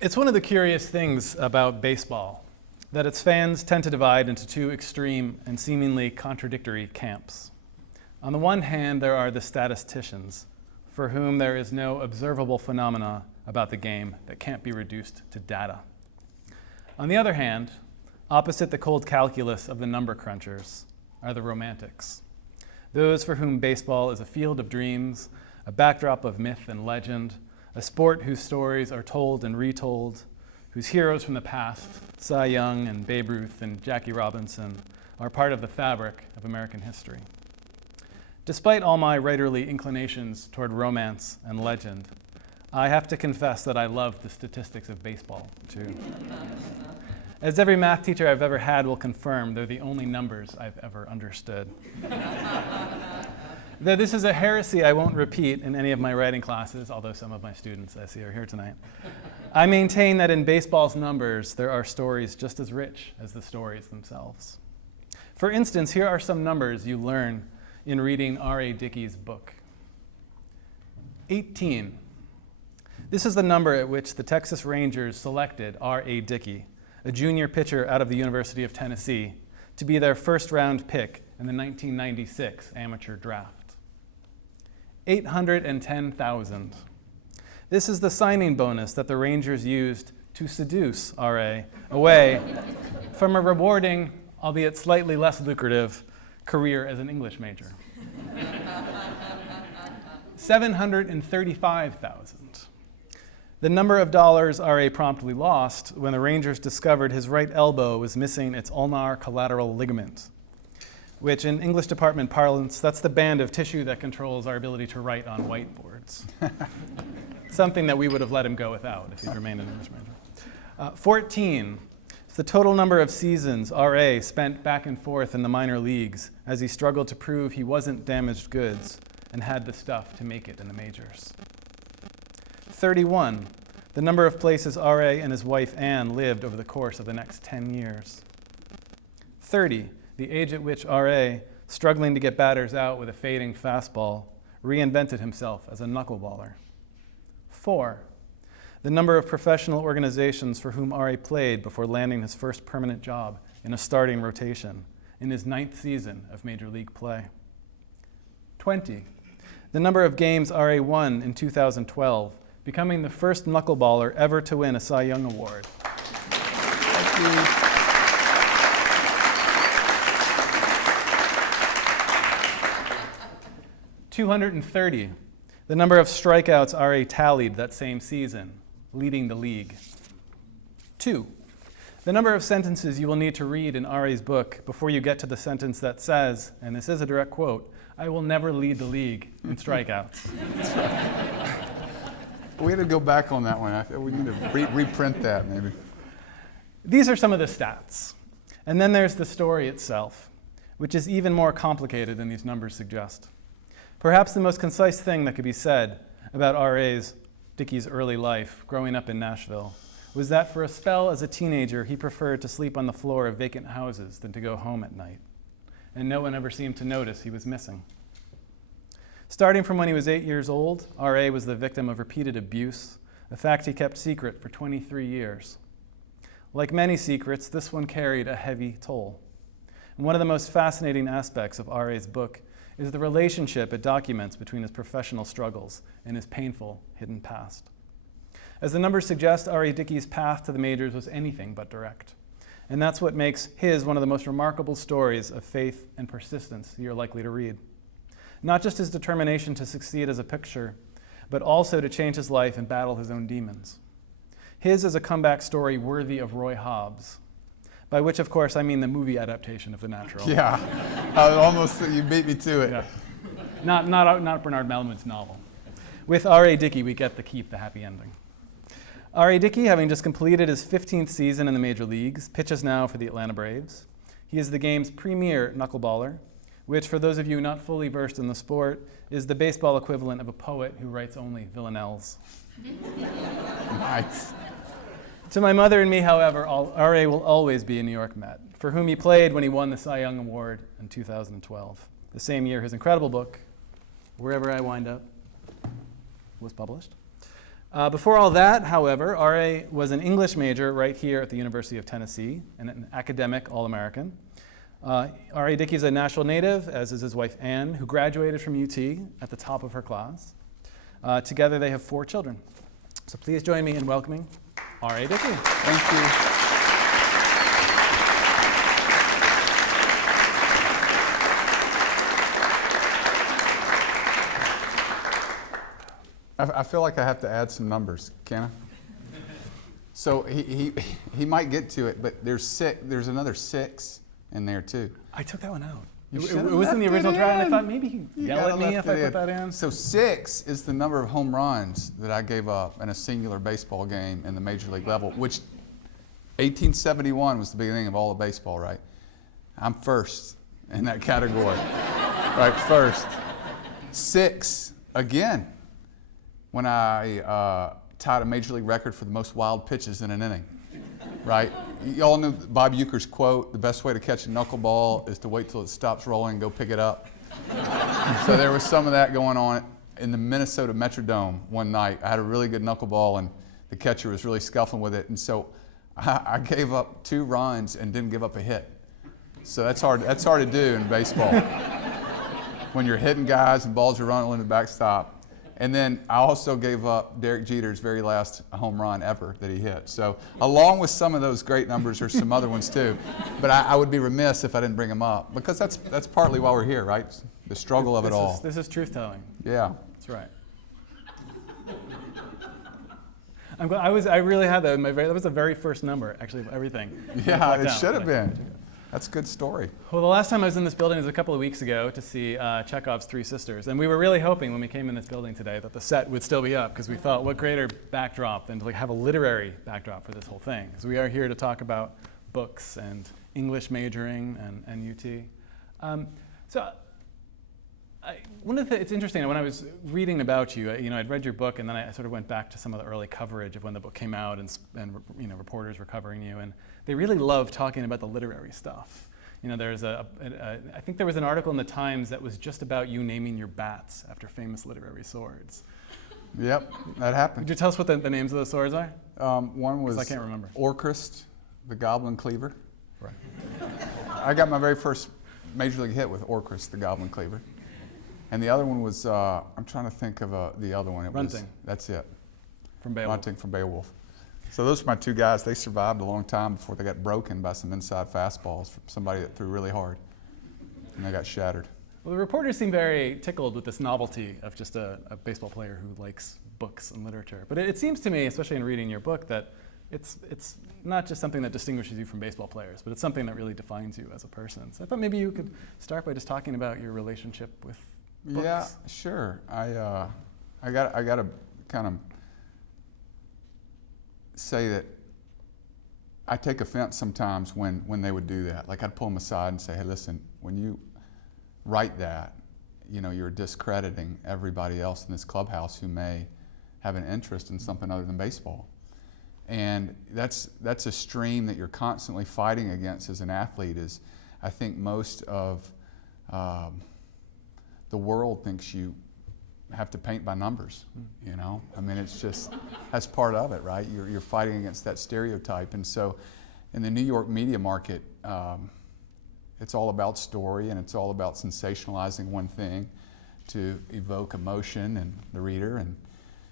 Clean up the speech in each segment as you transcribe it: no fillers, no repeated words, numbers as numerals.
It's one of the curious things about baseball that its fans tend to divide into two extreme and seemingly contradictory camps. On the one hand, there are the statisticians, for whom there is no observable phenomena about the game that can't be reduced to data. On the other hand, opposite the cold calculus of the number crunchers, are the romantics, those for whom baseball is a field of dreams, a backdrop of myth and legend, a sport whose stories are told and retold, whose heroes from the past, Cy Young and Babe Ruth and Jackie Robinson, are part of the fabric of American history. Despite all my writerly inclinations toward romance and legend, I have to confess that I love the statistics of baseball, too. As every math teacher I've ever had will confirm, they're the only numbers I've ever understood. Though this is a heresy I won't repeat in any of my writing classes, although some of my students I see are here tonight, I maintain that in baseball's numbers, there are stories just as rich as the stories themselves. For instance, here are some numbers you learn in reading R.A. Dickey's book. 18. This is the number at which the Texas Rangers selected R.A. Dickey, a junior pitcher out of the University of Tennessee, to be their first-round pick in the 1996 amateur draft. 810,000. This is the signing bonus that the Rangers used to seduce R.A. away from a rewarding, albeit slightly less lucrative, career as an English major. 735,000. The number of dollars R.A. promptly lost when the Rangers discovered his right elbow was missing its ulnar collateral ligament, which in English department parlance, that's the band of tissue that controls our ability to write on whiteboards. Something that we would have let him go without if he'd remained an English major. 14. It's the total number of seasons R.A. spent back and forth in the minor leagues as he struggled to prove he wasn't damaged goods and had the stuff to make it in the majors. 31. The number of places R.A. and his wife Ann lived over the course of the next 10 years. 30. The age at which R.A., struggling to get batters out with a fading fastball, reinvented himself as a knuckleballer. 4. The number of professional organizations for whom R.A. played before landing his first permanent job in a starting rotation in his 9th season of Major League play. 20. The number of games R.A. won in 2012, becoming the first knuckleballer ever to win a Cy Young Award. Thank you. 230, the number of strikeouts R.A. tallied that same season, leading the league. 2, the number of sentences you will need to read in R.A.'s book before you get to the sentence that says, and this is a direct quote, "I will never lead the league in strikeouts." We had to go back on that one. We need to reprint that, maybe. These are some of the stats. And then there's the story itself, which is even more complicated than these numbers suggest. Perhaps the most concise thing that could be said about R.A.'s, Dickey's early life growing up in Nashville was that for a spell as a teenager, he preferred to sleep on the floor of vacant houses than to go home at night. And no one ever seemed to notice he was missing. Starting from when he was 8 years old, R.A. was the victim of repeated abuse, a fact he kept secret for 23 years. Like many secrets, this one carried a heavy toll. And one of the most fascinating aspects of R.A.'s book is the relationship it documents between his professional struggles and his painful hidden past. As the numbers suggest, R.A. Dickey's path to the majors was anything but direct. And that's what makes his one of the most remarkable stories of faith and persistence you're likely to read. Not just his determination to succeed as a pitcher, but also to change his life and battle his own demons. His is a comeback story worthy of Roy Hobbs, by which, of course, I mean the movie adaptation of The Natural. Yeah, you beat me to it. Yeah. Not Bernard Malamud's novel. With R.A. Dickey, we get to keep the happy ending. R.A. Dickey, having just completed his 15th season in the major leagues, pitches now for the Atlanta Braves. He is the game's premier knuckleballer, which, for those of you not fully versed in the sport, is the baseball equivalent of a poet who writes only villanelles. Nice. To my mother and me, however, R.A. will always be a New York Met, for whom he played when he won the Cy Young Award in 2012, the same year his incredible book, Wherever I Wind Up, was published. Before all that, however, R.A. was an English major right here at the University of Tennessee and an academic All-American. R.A. Dickey is a Nashville native, as is his wife Ann, who graduated from UT at the top of her class. Together they have 4 children. So please join me in welcoming R.A. Dickey. Thank you. I feel like I have to add some numbers, can I? So he might get to it, but there's another 6 in there too. I took that one out. You It should've was in the left original it draft, and I in. thought maybe he'd You yell gotta at me left if I it put that in. So 6 is the number of home runs that I gave up in a singular baseball game in the major league level, which 1871 was the beginning of all of baseball, right? I'm first in that category, right? First. 6 again when I tied a major league record for the most wild pitches in an inning, right? You all know Bob Uecker's quote, the best way to catch a knuckleball is to wait till it stops rolling and go pick it up. So there was some of that going on in the Minnesota Metrodome one night. I had a really good knuckleball and the catcher was really scuffling with it, and so I gave up 2 runs and didn't give up a hit. So that's hard to do in baseball when you're hitting guys and balls are running in the backstop. And then I also gave up Derek Jeter's very last home run ever that he hit. So along with some of those great numbers, there's some other ones too. But I would be remiss if I didn't bring them up, because that's partly why we're here, right? The struggle of it all. This is truth telling. Yeah. That's right. I'm glad I really had that in that was the very first number, actually, of everything. Yeah, it should have been. That's a good story. Well, the last time I was in this building was a couple of weeks ago to see Chekhov's Three Sisters. And we were really hoping when we came in this building today that the set would still be up, because we thought what greater backdrop than to have a literary backdrop for this whole thing. So we are here to talk about books and English majoring and UT. It's interesting, when I was reading about you, I'd read your book, and then I sort of went back to some of the early coverage of when the book came out, and reporters were covering you, and they really love talking about the literary stuff. There's I think there was an article in the Times that was just about you naming your bats after famous literary swords. Yep, that happened. Could you tell us what the names of those swords are? One was I can't remember. Orcrist, the Goblin Cleaver. Right. I got my very first major league hit with Orcrist, the Goblin Cleaver. And the other one was, I'm trying to think of the other one. Runting. That's it. From Beowulf. Runting from Beowulf. So those are my 2 guys. They survived a long time before they got broken by some inside fastballs from somebody that threw really hard. And they got shattered. Well, the reporters seem very tickled with this novelty of just a baseball player who likes books and literature. But it seems to me, especially in reading your book, that it's not just something that distinguishes you from baseball players, but it's something that really defines you as a person. So I thought maybe you could start by just talking about your relationship with books. Yeah, sure. I got to kind of say that I take offense sometimes when they would do that. Like, I'd pull them aside and say, hey, listen, when you write that, you're discrediting everybody else in this clubhouse who may have an interest in something other than baseball. And that's a stream that you're constantly fighting against as an athlete. Is I think most of the world thinks you have to paint by numbers, I mean, it's just, that's part of it, right? You're fighting against that stereotype. And so in the New York media market, it's all about story, and it's all about sensationalizing one thing to evoke emotion in the reader. And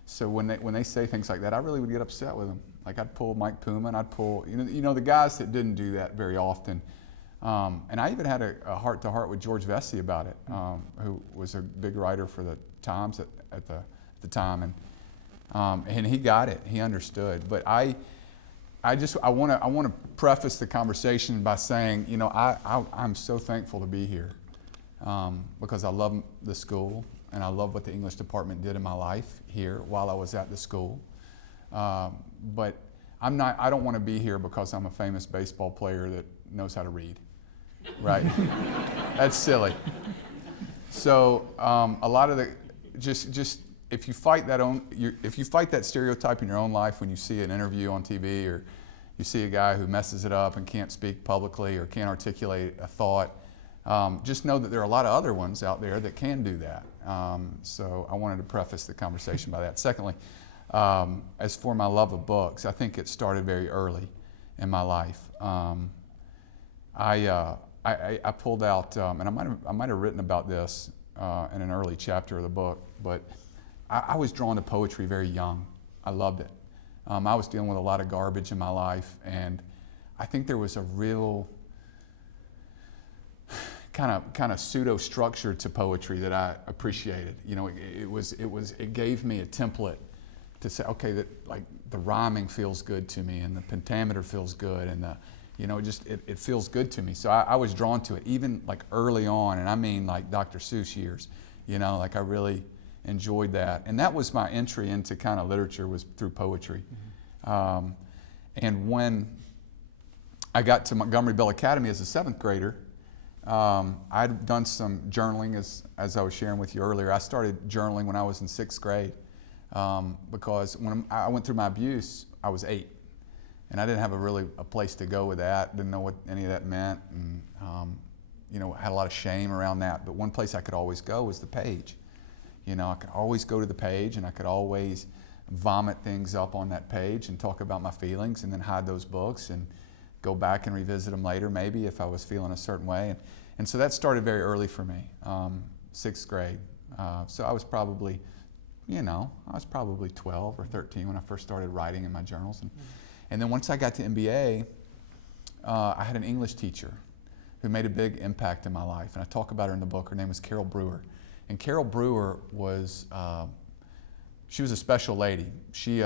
so when they say things like that, I really would get upset with them. Like, I'd pull Mike Puma, and I'd pull, the guys that didn't do that very often. And I even had a heart-to-heart with George Vesey about it, who was a big writer for the Times at the time, and he got it. He understood. But I want to preface the conversation by saying, I'm so thankful to be here, because I love the school, and I love what the English department did in my life here while I was at the school. But I don't want to be here because I'm a famous baseball player that knows how to read. Right? That's silly. So a lot of just if you fight that stereotype in your own life when you see an interview on TV, or you see a guy who messes it up and can't speak publicly or can't articulate a thought, just know that there are a lot of other ones out there that can do that. So I wanted to preface the conversation by that. Secondly, As for my love of books, I think it started very early in my life. I pulled out, and I might have written about this in an early chapter of the book, but I was drawn to poetry very young. I loved it. I was dealing with a lot of garbage in my life, and I think there was a real kind of pseudo structure to poetry that I appreciated. You know, it gave me a template to say, okay, that like the rhyming feels good to me, and the pentameter feels good, and it feels good to me. So I was drawn to it even like early on, and I mean like Dr. Seuss years. You know, like I really enjoyed that, and that was my entry into kind of literature, was through poetry. Mm-hmm. And when I got to Montgomery Bell Academy as a 7th grader, I'd done some journaling, as I was sharing with you earlier. I started journaling when I was in 6th grade because when I went through my abuse, I was 8. And I didn't have a place to go with that, didn't know what any of that meant, and had a lot of shame around that. But one place I could always go was the page. You know, I could always go to the page, and I could always vomit things up on that page and talk about my feelings, and then hide those books and go back and revisit them later, maybe if I was feeling a certain way. And so that started very early for me, 6th grade. So I was probably 12 or 13 when I first started writing in my journals. And then once I got to MBA, I had an English teacher who made a big impact in my life. And I talk about her in the book. Her name was Carol Brewer. And Carol Brewer she was a special lady. She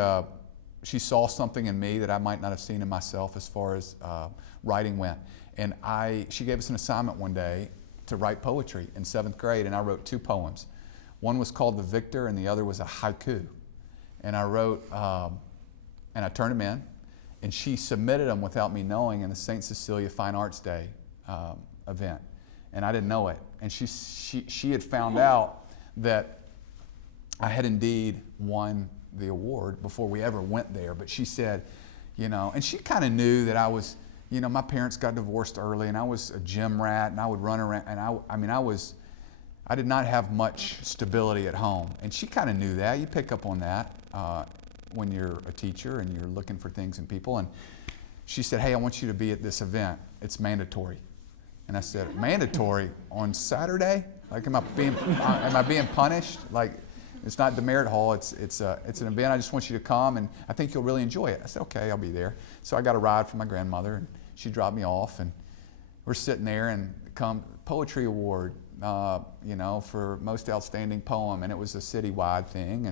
saw something in me that I might not have seen in myself as far as writing went. And she gave us an assignment one day to write poetry in 7th grade, and I wrote 2 poems. One was called The Victor, and the other was a haiku. And I wrote, and I turned them in, and she submitted them without me knowing in the St. Cecilia Fine Arts Day event. And I didn't know it. And she had found out that I had indeed won the award before we ever went there. But she said, and she kind of knew that I was, my parents got divorced early, and I was a gym rat, and I would run around, and I did not have much stability at home. And she kind of knew that. You pick up on that when you're a teacher and you're looking for things in people. And she said, hey, I want you to be at this event. It's mandatory. And I said, mandatory on Saturday? Like, am I being punished? Like, it's not Demerit Hall. It's an event. I just want you to come, and I think you'll really enjoy it. I said, okay, I'll be there. So I got a ride from my grandmother, and she dropped me off, and we're sitting there, and come poetry award, for most outstanding poem, and it was a citywide thing.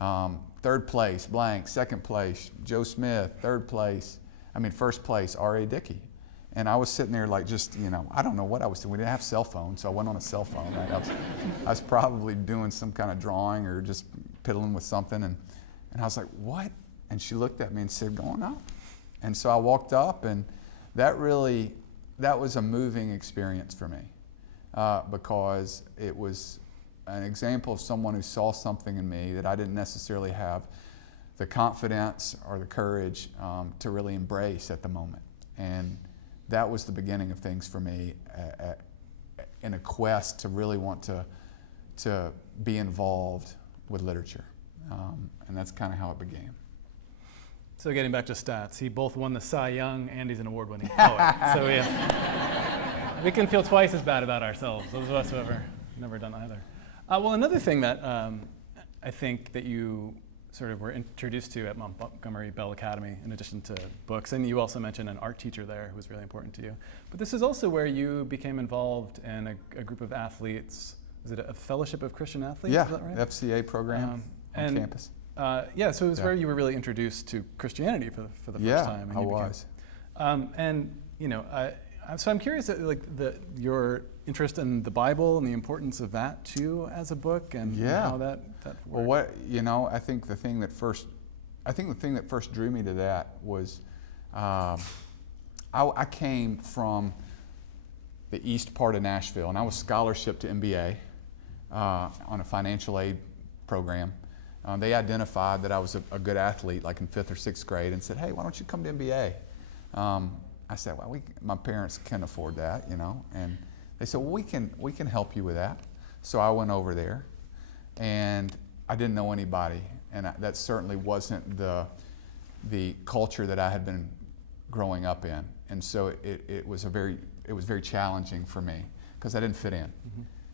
And 3rd place, blank. 2nd place, Joe Smith. 1st place, R.A. Dickey. And I was sitting there like just, I don't know what I was doing. We didn't have cell phones, so I went on a cell phone. Right? I was probably doing some kind of drawing or just piddling with something. And I was like, what? And she looked at me and said, go on up. And so I walked up, and that was a moving experience for me because it was an example of someone who saw something in me that I didn't necessarily have the confidence or the courage to really embrace at the moment. And that was the beginning of things for me in a quest to really want to be involved with literature. And that's kind of how it began. So getting back to stats, he both won the Cy Young and he's an award-winning poet. So we can feel twice as bad about ourselves, those of us who have never done either. Well, another thing that I think that you sort of were introduced to at Montgomery Bell Academy, in addition to books, and you also mentioned an art teacher there who was really important to you. But this is also where you became involved in a group of athletes. Is it a Fellowship of Christian Athletes? Yeah, is that right? FCA program on campus. So it was where you were really introduced to Christianity for the first time. And I was. So I'm curious, your interest in the Bible and the importance of that too as a book, and how that worked. Well, I think the thing that first drew me to that was, I came from the east part of Nashville, and I was scholarship to MBA on a financial aid program. They identified that I was a good athlete, like in 5th or 6th grade, and said, "Hey, why don't you come to MBA?" I said, "Well, my parents can afford that, and they said, "Well, we can help you with that." So I went over there, and I didn't know anybody And that certainly wasn't the culture that I had been growing up in. And so it was very challenging for me because I didn't fit in.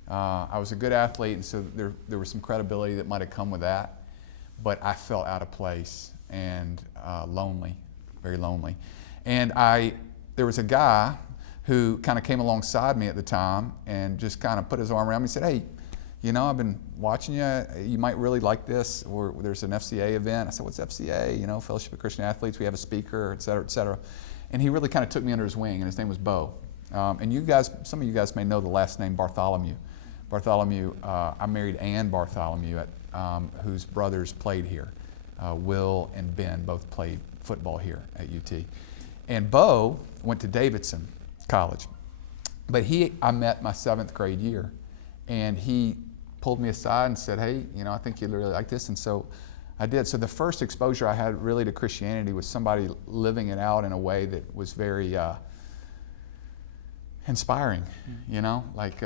I was a good athlete, and so there was some credibility that might have come with that, but I felt out of place and lonely, very lonely. And there was a guy who kind of came alongside me at the time and just kind of put his arm around me and said, "Hey, you know, I've been watching you. You might really like this. Or there's an FCA event." I said, "What's FCA?" You know, Fellowship of Christian Athletes. We have a speaker, et cetera, et cetera. And he really kind of took me under his wing, and his name was Bo. And some of you guys may know the last name Bartholomew. Bartholomew, I married Ann Bartholomew, whose brothers played here. Will and Ben both played football here at UT. And Bo went to Davidson College. But I met my 7th grade year, and he pulled me aside and said, "Hey, you know, I think you'd really like this." And so I did. So the first exposure I had really to Christianity was somebody living it out in a way that was very inspiring, you know? Like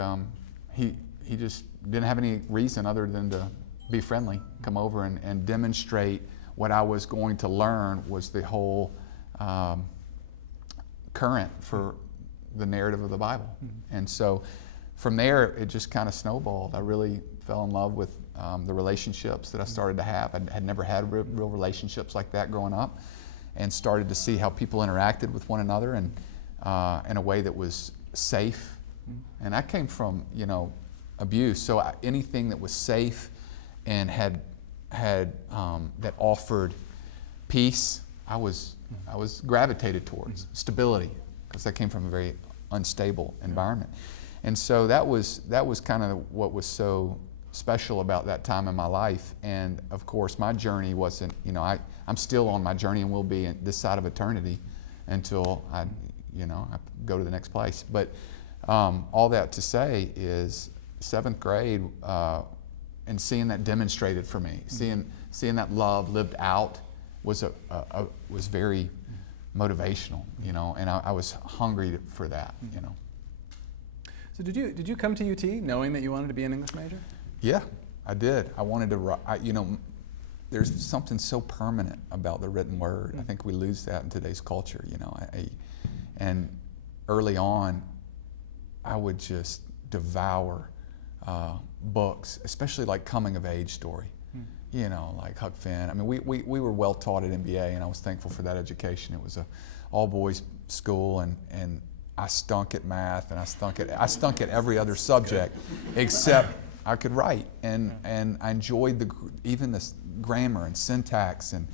he just didn't have any reason other than to be friendly, come over and demonstrate what I was going to learn was the whole current for the narrative of the Bible. And so from there, it just kind of snowballed. I really fell in love with the relationships that I started to have. I had never had real relationships like that growing up, and started to see how people interacted with one another and in a way that was safe. And I came from, you know, abuse, so anything that was safe and had that offered peace, I was gravitated towards stability, because I came from a very unstable environment. And so that was kind of what was so special about that time in my life. And of course, my journey wasn't, you know, I'm still on my journey and will be this side of eternity until I go to the next place. But all that to say is 7th grade and seeing that demonstrated for me, seeing that love lived out was very motivational, you know, and I was hungry for that, you know. So did you come to UT knowing that you wanted to be an English major? Yeah, I did. I wanted to, you know, there's something so permanent about the written word. I think we lose that in today's culture, you know. And early on, I would just devour books, especially like coming of age story, you know, like Huck Finn. I mean, we were well taught at MBA, and I was thankful for that education. It was a all boys school, and I stunk at math, and I stunk at every other subject except I could write, and I enjoyed even this grammar and syntax, and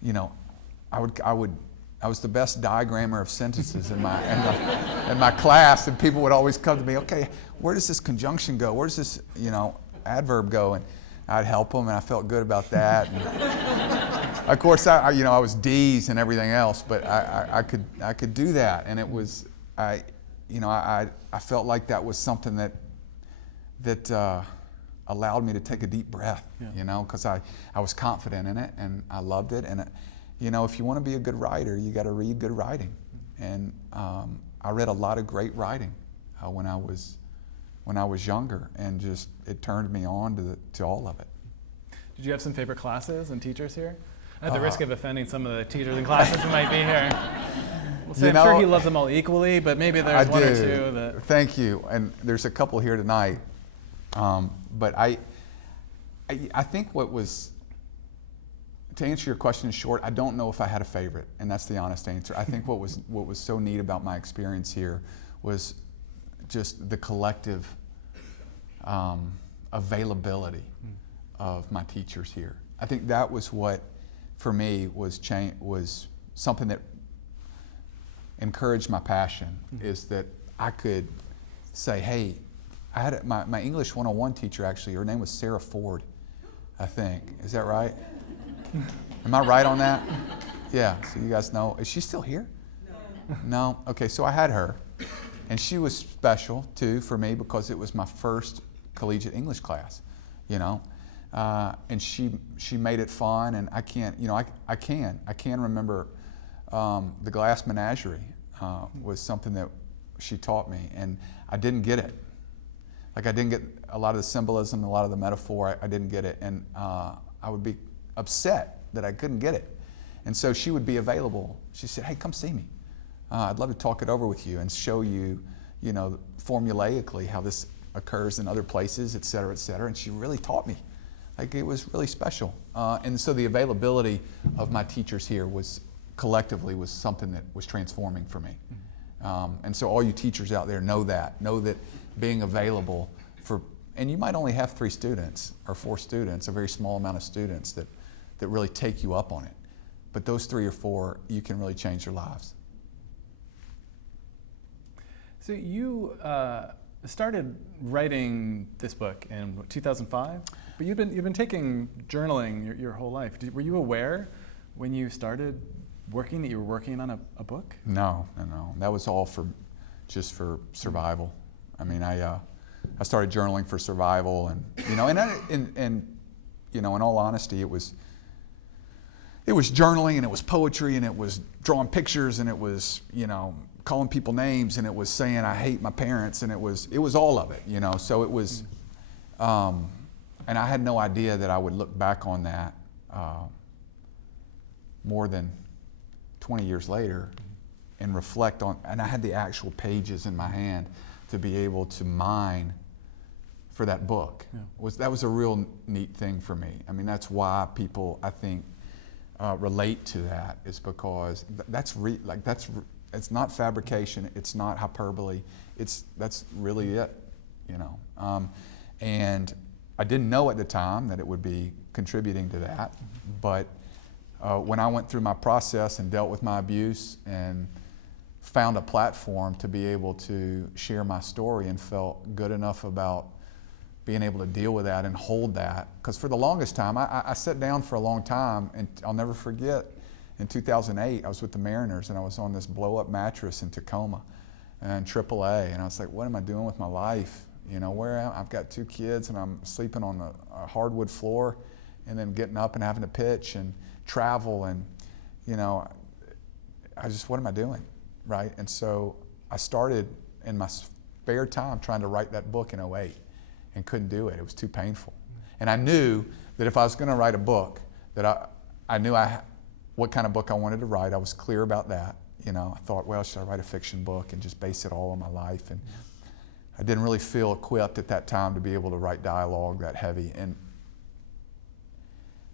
you know, I was the best diagrammer of sentences in my class, and people would always come to me, "Okay, where does this conjunction go? Where does this, you know, adverb go?" And I'd help them, and I felt good about that. And of course, I was D's and everything else, but I could do that, and it was I felt like that was something that allowed me to take a deep breath, you know, because I was confident in it and I loved it. And you know, if you want to be a good writer, you got to read good writing. And I read a lot of great writing when I was younger, and just it turned me on to all of it. Did you have some favorite classes and teachers here? At the risk of offending some of the teachers and classes who might be here. Well, so I'm sure he loves them all equally, but maybe there's one or two that... Thank you. And there's a couple here tonight. But I think what was, to answer your question in short, I don't know if I had a favorite, and that's the honest answer. I think what was so neat about my experience here was just the collective availability of my teachers here. I think that was what, for me, was something that encouraged my passion, is that I could say, hey, I had my English 101 teacher, actually, her name was Sarah Ford, I think. Is that right? Am I right on that? Yeah, so you guys know. Is she still here? No? Okay, so I had her. And she was special, too, for me, because it was my first collegiate English class, you know. And she made it fun, and I can remember the Glass Menagerie was something that she taught me, and I didn't get it. Like, I didn't get a lot of the symbolism, a lot of the metaphor. I didn't get it, and I would be upset that I couldn't get it. And so she would be available. She said, hey, come see me. I'd love to talk it over with you and show you, formulaically how this occurs in other places, et cetera, et cetera. And she really taught me. Like, it was really special. And so the availability of my teachers here collectively was something that was transforming for me. And so all you teachers out there know that being available and you might only have 3 students or 4 students, a very small amount of students that really take you up on it. But those 3 or 4, you can really change their lives. So you started writing this book in 2005, but you've been taking journaling your whole life. Were you aware when you started working that you were working on a book? No. That was all just for survival. I mean, I started journaling for survival, and in all honesty, it was journaling, and it was poetry, and it was drawing pictures, and it was calling people names, and it was saying I hate my parents, and it was all of it, So it was, and I had no idea that I would look back on that more than 20 years later and reflect on, and I had the actual pages in my hand to be able to mine for that book. Yeah. That was a real neat thing for me. I mean, that's why people, I think, relate to that, is because it's not fabrication, it's not hyperbole, that's really it, and I didn't know at the time that it would be contributing to that, but when I went through my process and dealt with my abuse and found a platform to be able to share my story and felt good enough about being able to deal with that and hold that, because for the longest time, I sat down for a long time, and I'll never forget, in 2008, I was with the Mariners, and I was on this blow-up mattress in Tacoma and AAA, and I was like, what am I doing with my life? I've got 2 kids, and I'm sleeping on a hardwood floor, and then getting up and having to pitch and travel, and what am I doing, right? And so I started in my spare time trying to write that book in 2008 and couldn't do it. It was too painful. And I knew that if I was going to write a book, that I knew what kind of book I wanted to write. I was clear about that. I thought, well, should I write a fiction book and just base it all on my life? And I didn't really feel equipped at that time to be able to write dialogue that heavy. And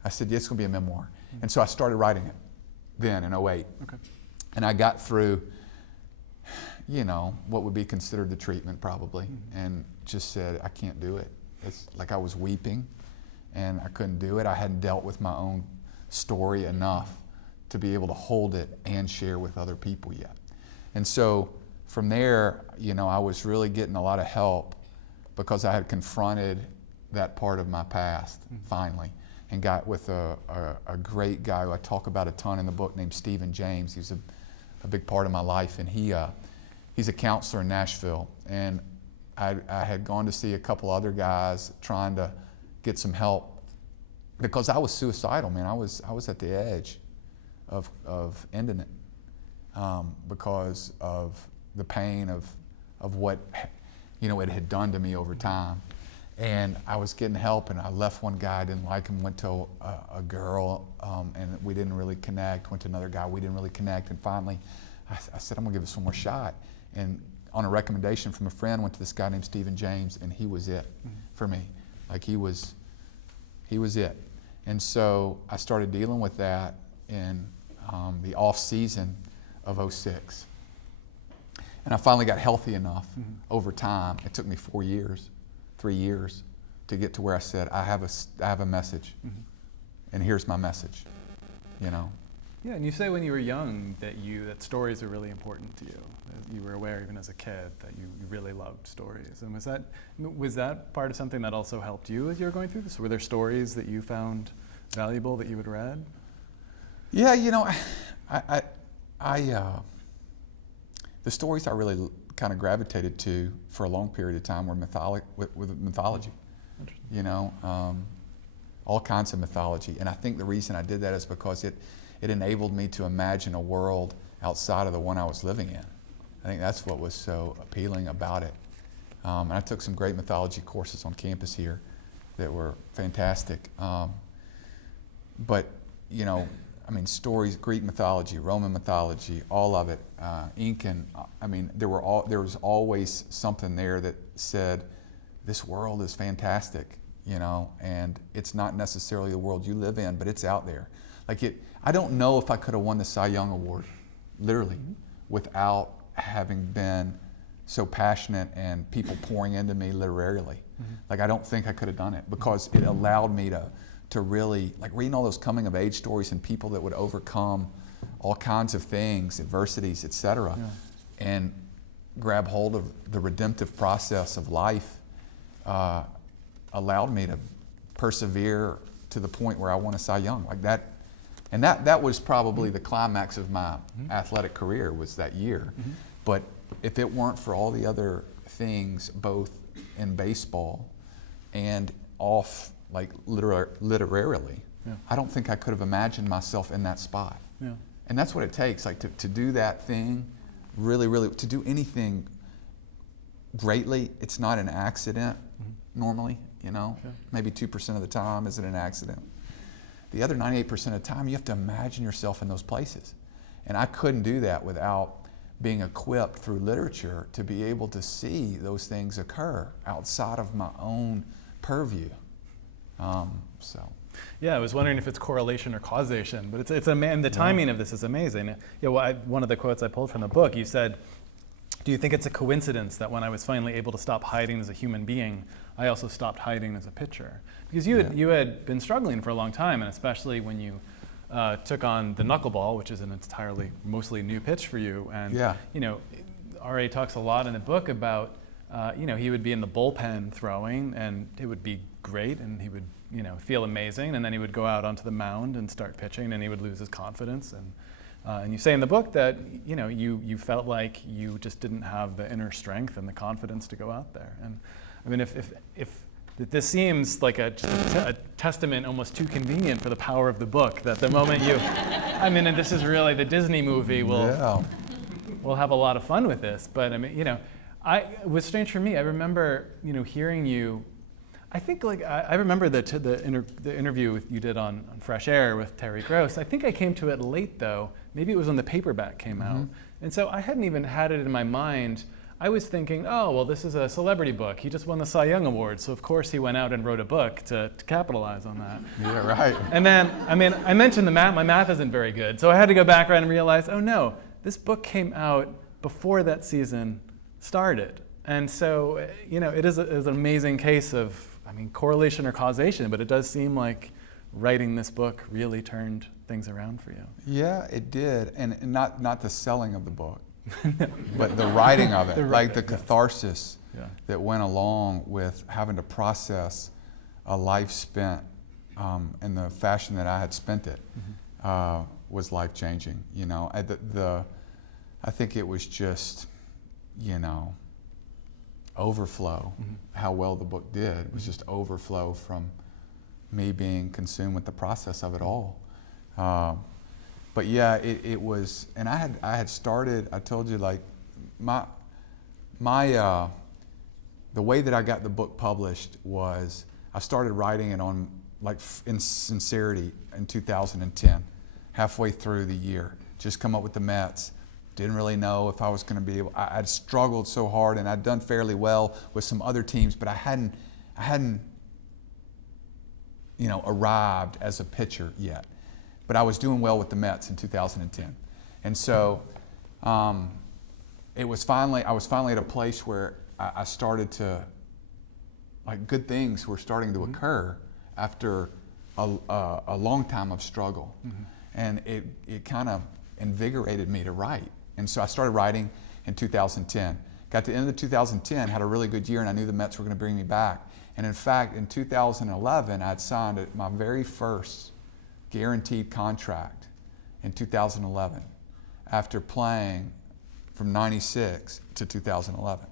I said, yeah, it's going to be a memoir. And so I started writing it then in 2008. Okay. And I got through, what would be considered the treatment probably, and just said, I can't do it. It's like I was weeping, and I couldn't do it. I hadn't dealt with my own story enough to be able to hold it and share with other people yet. And so from there, I was really getting a lot of help because I had confronted that part of my past finally, and got with a great guy who I talk about a ton in the book named Stephen James. He's a big part of my life, and he's a counselor in Nashville. And I had gone to see a couple other guys trying to get some help because I was suicidal, man. I was at the edge of ending it because of the pain of what it had done to me over time. And I was getting help, and I left one guy, I didn't like him, went to a girl, and we didn't really connect, went to another guy, we didn't really connect, and finally I said, I'm gonna give this one more shot. And on a recommendation from a friend, went to this guy named Stephen James, and he was it for me. Like he was it. And so I started dealing with that in the off season of 2006. And I finally got healthy enough over time. It took me 3 years to get to where I said, I have a message, and here's my message, Yeah, and you say when you were young that stories are really important to you. You were aware even as a kid that you really loved stories. And was that part of something that also helped you as you were going through this? Were there stories that you found valuable that you had read? Yeah, the stories I really kind of gravitated to for a long period of time were with mythology. All kinds of mythology. And I think the reason I did that is because it enabled me to imagine a world outside of the one I was living in. I think that's what was so appealing about it. And I took some great mythology courses on campus here that were fantastic. but I mean, stories, Greek mythology, Roman mythology, all of it, Incan. I mean, there was always something there that said, this world is fantastic, and it's not necessarily the world you live in, but it's out there. I don't know if I could have won the Cy Young Award, literally, without having been so passionate and people pouring into me literarily. I don't think I could have done it, because it allowed me to really, reading all those coming of age stories and people that would overcome all kinds of things, adversities, etc., and grab hold of the redemptive process of life, allowed me to persevere to the point where I won a Cy Young like that. And that was probably the climax of my athletic career, was that year. But if it weren't for all the other things, both in baseball and off, literarily, I don't think I could have imagined myself in that spot. And that's what it takes, to do that thing, really, to do anything greatly. It's not an accident normally, maybe 2% of the time is it an accident. The other 98% of the time, you have to imagine yourself in those places. And I couldn't do that without being equipped through literature to be able to see those things occur outside of my own purview. Yeah, I was wondering if it's correlation or causation, but the timing of this is amazing. One of the quotes I pulled from the book, you said, do you think it's a coincidence that when I was finally able to stop hiding as a human being, I also stopped hiding as a pitcher? Because you had been struggling for a long time, and especially when you took on the knuckleball, which is an mostly new pitch for you. And R.A. talks a lot in the book about, he would be in the bullpen throwing, and it would be great, and he would, feel amazing, and then he would go out onto the mound and start pitching, and he would lose his confidence. And you say in the book that, you felt like you just didn't have the inner strength and the confidence to go out there. And I mean, if this seems like a testament almost too convenient for the power of the book, that the moment and this is really the Disney movie, we'll have a lot of fun with this. But I mean, it was strange for me. I remember, hearing you. I think I remember the interview you did on Fresh Air with Terry Gross. I think I came to it late though. Maybe it was when the paperback came out. And so I hadn't even had it in my mind. I was thinking, oh, well, this is a celebrity book. He just won the Cy Young Award, so of course he went out and wrote a book to capitalize on that. Yeah, right. And then, I mentioned the math. My math isn't very good, so I had to go back around and realize, oh no, this book came out before that season started. And so, it is an amazing case of, correlation or causation, but it does seem like writing this book really turned things around for you. Yeah, it did, and not the selling of the book. But the writing of it, the catharsis that went along with having to process a life spent in the fashion that I had spent it was life-changing. I think it was just, overflow. How well the book did was just overflow from me being consumed with the process of it all. But yeah, it was, and I had started. I told you, the way that I got the book published was I started writing it on in sincerity in 2010, halfway through the year. Just come up with the Mets. Didn't really know if I was going to be able. I'd struggled so hard, and I'd done fairly well with some other teams, but I hadn't arrived as a pitcher yet. But I was doing well with the Mets in 2010. And so I was finally at a place where I started to, good things were starting to occur after a long time of struggle. And it kind of invigorated me to write. And so I started writing in 2010. Got to the end of 2010, had a really good year, and I knew the Mets were going to bring me back. And in fact, in 2011, I'd signed my very first guaranteed contract in 2011 after playing from 96 to 2011.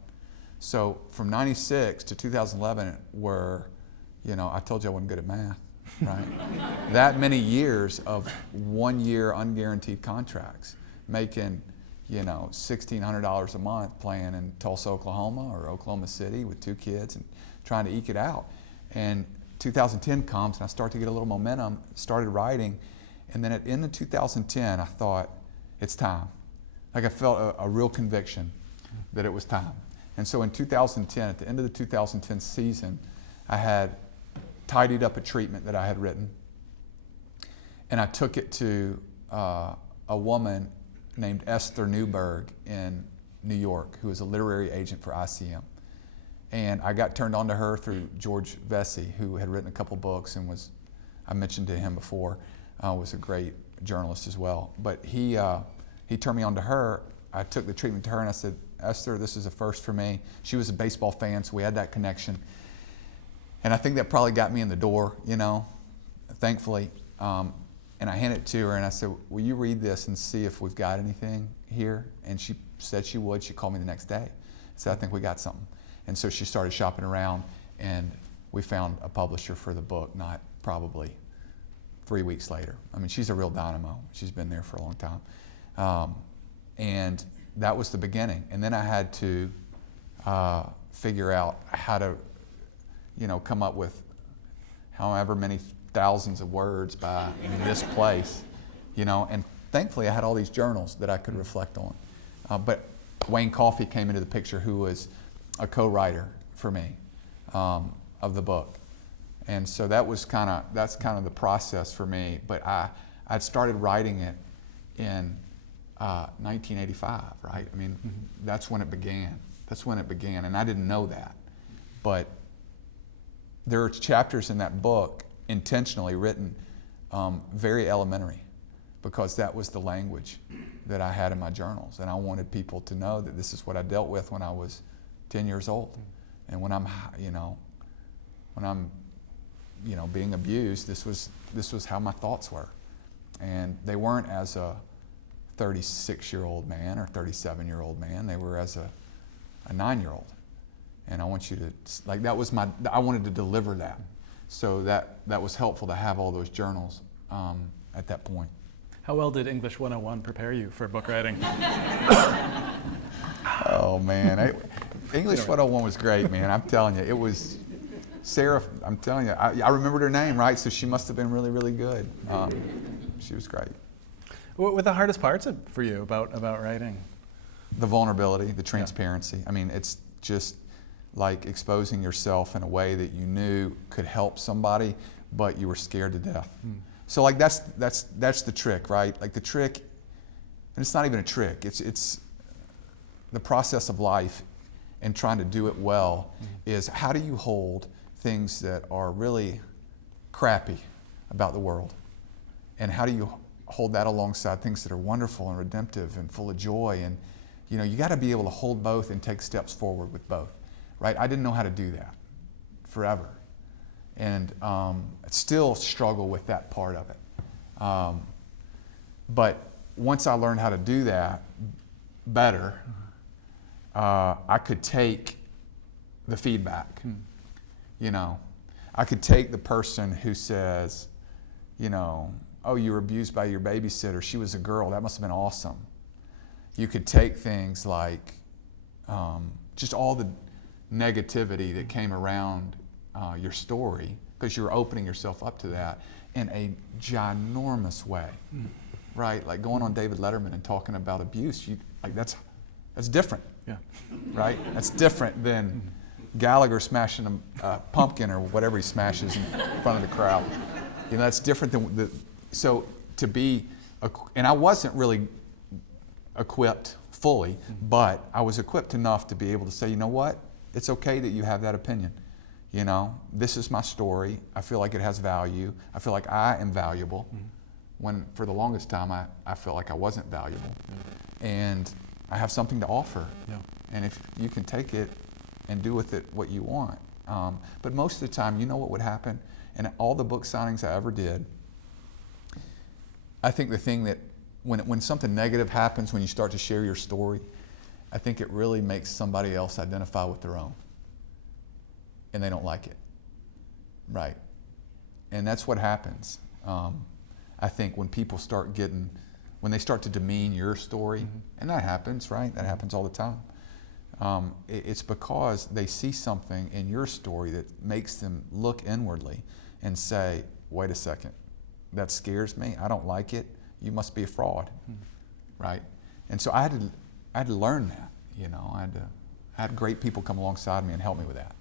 So from 96 to 2011 were, I told you I wasn't good at math, right? That many years of 1 year unguaranteed contracts, making, $1,600 a month playing in Tulsa, Oklahoma or Oklahoma City with 2 kids and trying to eke it out. And 2010 comes, and I start to get a little momentum, started writing, and then at the end of 2010, I thought, it's time. Like I felt a real conviction that it was time. And so in 2010, at the end of the 2010 season, I had tidied up a treatment that I had written, and I took it to a woman named Esther Newberg in New York, who is a literary agent for ICM. And I got turned on to her through George Vesey, who had written a couple books and was, I mentioned to him before, was a great journalist as well. But he turned me on to her. I took the treatment to her and I said, Esther, this is a first for me. She was a baseball fan, so we had that connection. And I think that probably got me in the door, you know, thankfully. And I handed it to her and I said, will you read this and see if we've got anything here? And she said she would. She called me the next day. Said, I think we got something. And so she started shopping around and we found a publisher for the book, not probably 3 weeks later. I mean, she's a real dynamo. She's been there for a long time. And that was the beginning. And then I had to figure out how to, you know, come up with however many thousands of words by this place, you know. And thankfully I had all these journals that I could reflect on. But Wayne Coffey came into the picture, who was a co-writer for me of the book. And so that's kind of the process for me. But I'd started writing it in 1985, right? I mean, that's when it began. That's when it began, and I didn't know that. But there are chapters in that book intentionally written very elementary, because that was the language that I had in my journals, and I wanted people to know that this is what I dealt with when I was 10 years old, and when I'm being abused, this was how my thoughts were, and they weren't as a 36-year-old man or 37-year-old man. They were as a 9-year-old, and I want you to, like, that was I wanted to deliver that, so that was helpful to have all those journals at that point. How well did English 101 prepare you for book writing? Oh man, English 101 was great, man. I'm telling you, it was Sarah. I'm telling you, I remembered her name, right? So she must have been really, really good. She was great. What were the hardest parts for you about writing? The vulnerability, the transparency. I mean, it's just like exposing yourself in a way that you knew could help somebody, but you were scared to death. So like that's the trick, right? Like the trick, and it's not even a trick. It's the process of life, and trying to do it well is how do you hold things that are really crappy about the world, and how do you hold that alongside things that are wonderful and redemptive and full of joy, and you know, you got to be able to hold both and take steps forward with both, right? I didn't know how to do that forever, and I still struggle with that part of it. But once I learned how to do that better, I could take the feedback. You know, I could take the person who says, you know, oh, you were abused by your babysitter. She was a girl. That must have been awesome. You could take things like just all the negativity that came around your story, because you're opening yourself up to that in a ginormous way, right? Like going on David Letterman and talking about abuse. That's different, yeah, right? That's different than Gallagher smashing a pumpkin or whatever he smashes in front of the crowd. You know, that's different than so to be, and I wasn't really equipped fully, but I was equipped enough to be able to say, you know what, it's okay that you have that opinion. You know, this is my story. I feel like it has value. I feel like I am valuable. When for the longest time I felt like I wasn't valuable. And I have something to offer. Yeah. And if you can take it and do with it what you want. But most of the time, you know what would happen? And all the book signings I ever did, I think the thing that when something negative happens, when you start to share your story, I think it really makes somebody else identify with their own. And they don't like it, right? And that's what happens. I think when people when they start to demean your story, and that happens, right? That happens all the time. It's because they see something in your story that makes them look inwardly and say, wait a second, that scares me, I don't like it, you must be a fraud, right? And so I had to learn that, you know, I had great people come alongside me and help me with that.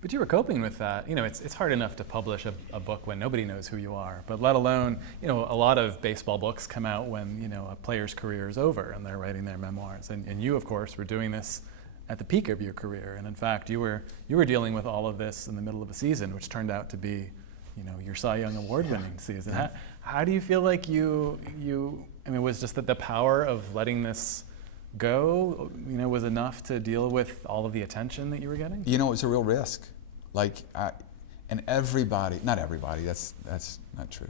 But you were coping with that. You know, it's hard enough to publish a book when nobody knows who you are, but let alone, you know, a lot of baseball books come out when, you know, a player's career is over and they're writing their memoirs. And you, of course, were doing this at the peak of your career. And in fact, you were dealing with all of this in the middle of a season, which turned out to be, you know, your Cy Young Award-winning season. How do you feel like you I mean, was just that the power of letting this go, you know, was enough to deal with all of the attention that you were getting? You know, it was a real risk. Like, and everybody, not everybody, that's not true.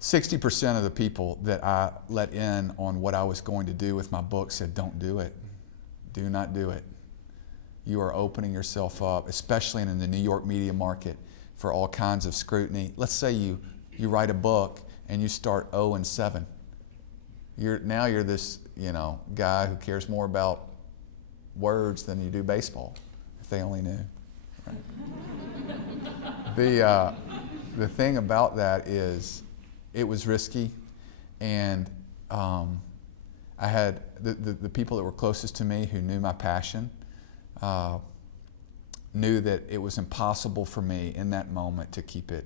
60% of the people that I let in on what I was going to do with my book said, don't do it. Do not do it. You are opening yourself up, especially in the New York media market, for all kinds of scrutiny. Let's say you write a book and you start 0-7. Now you're this, you know, guy who cares more about words than you do baseball, if they only knew. Right? The thing about that is it was risky, and I had the people that were closest to me who knew my passion knew that it was impossible for me in that moment to keep it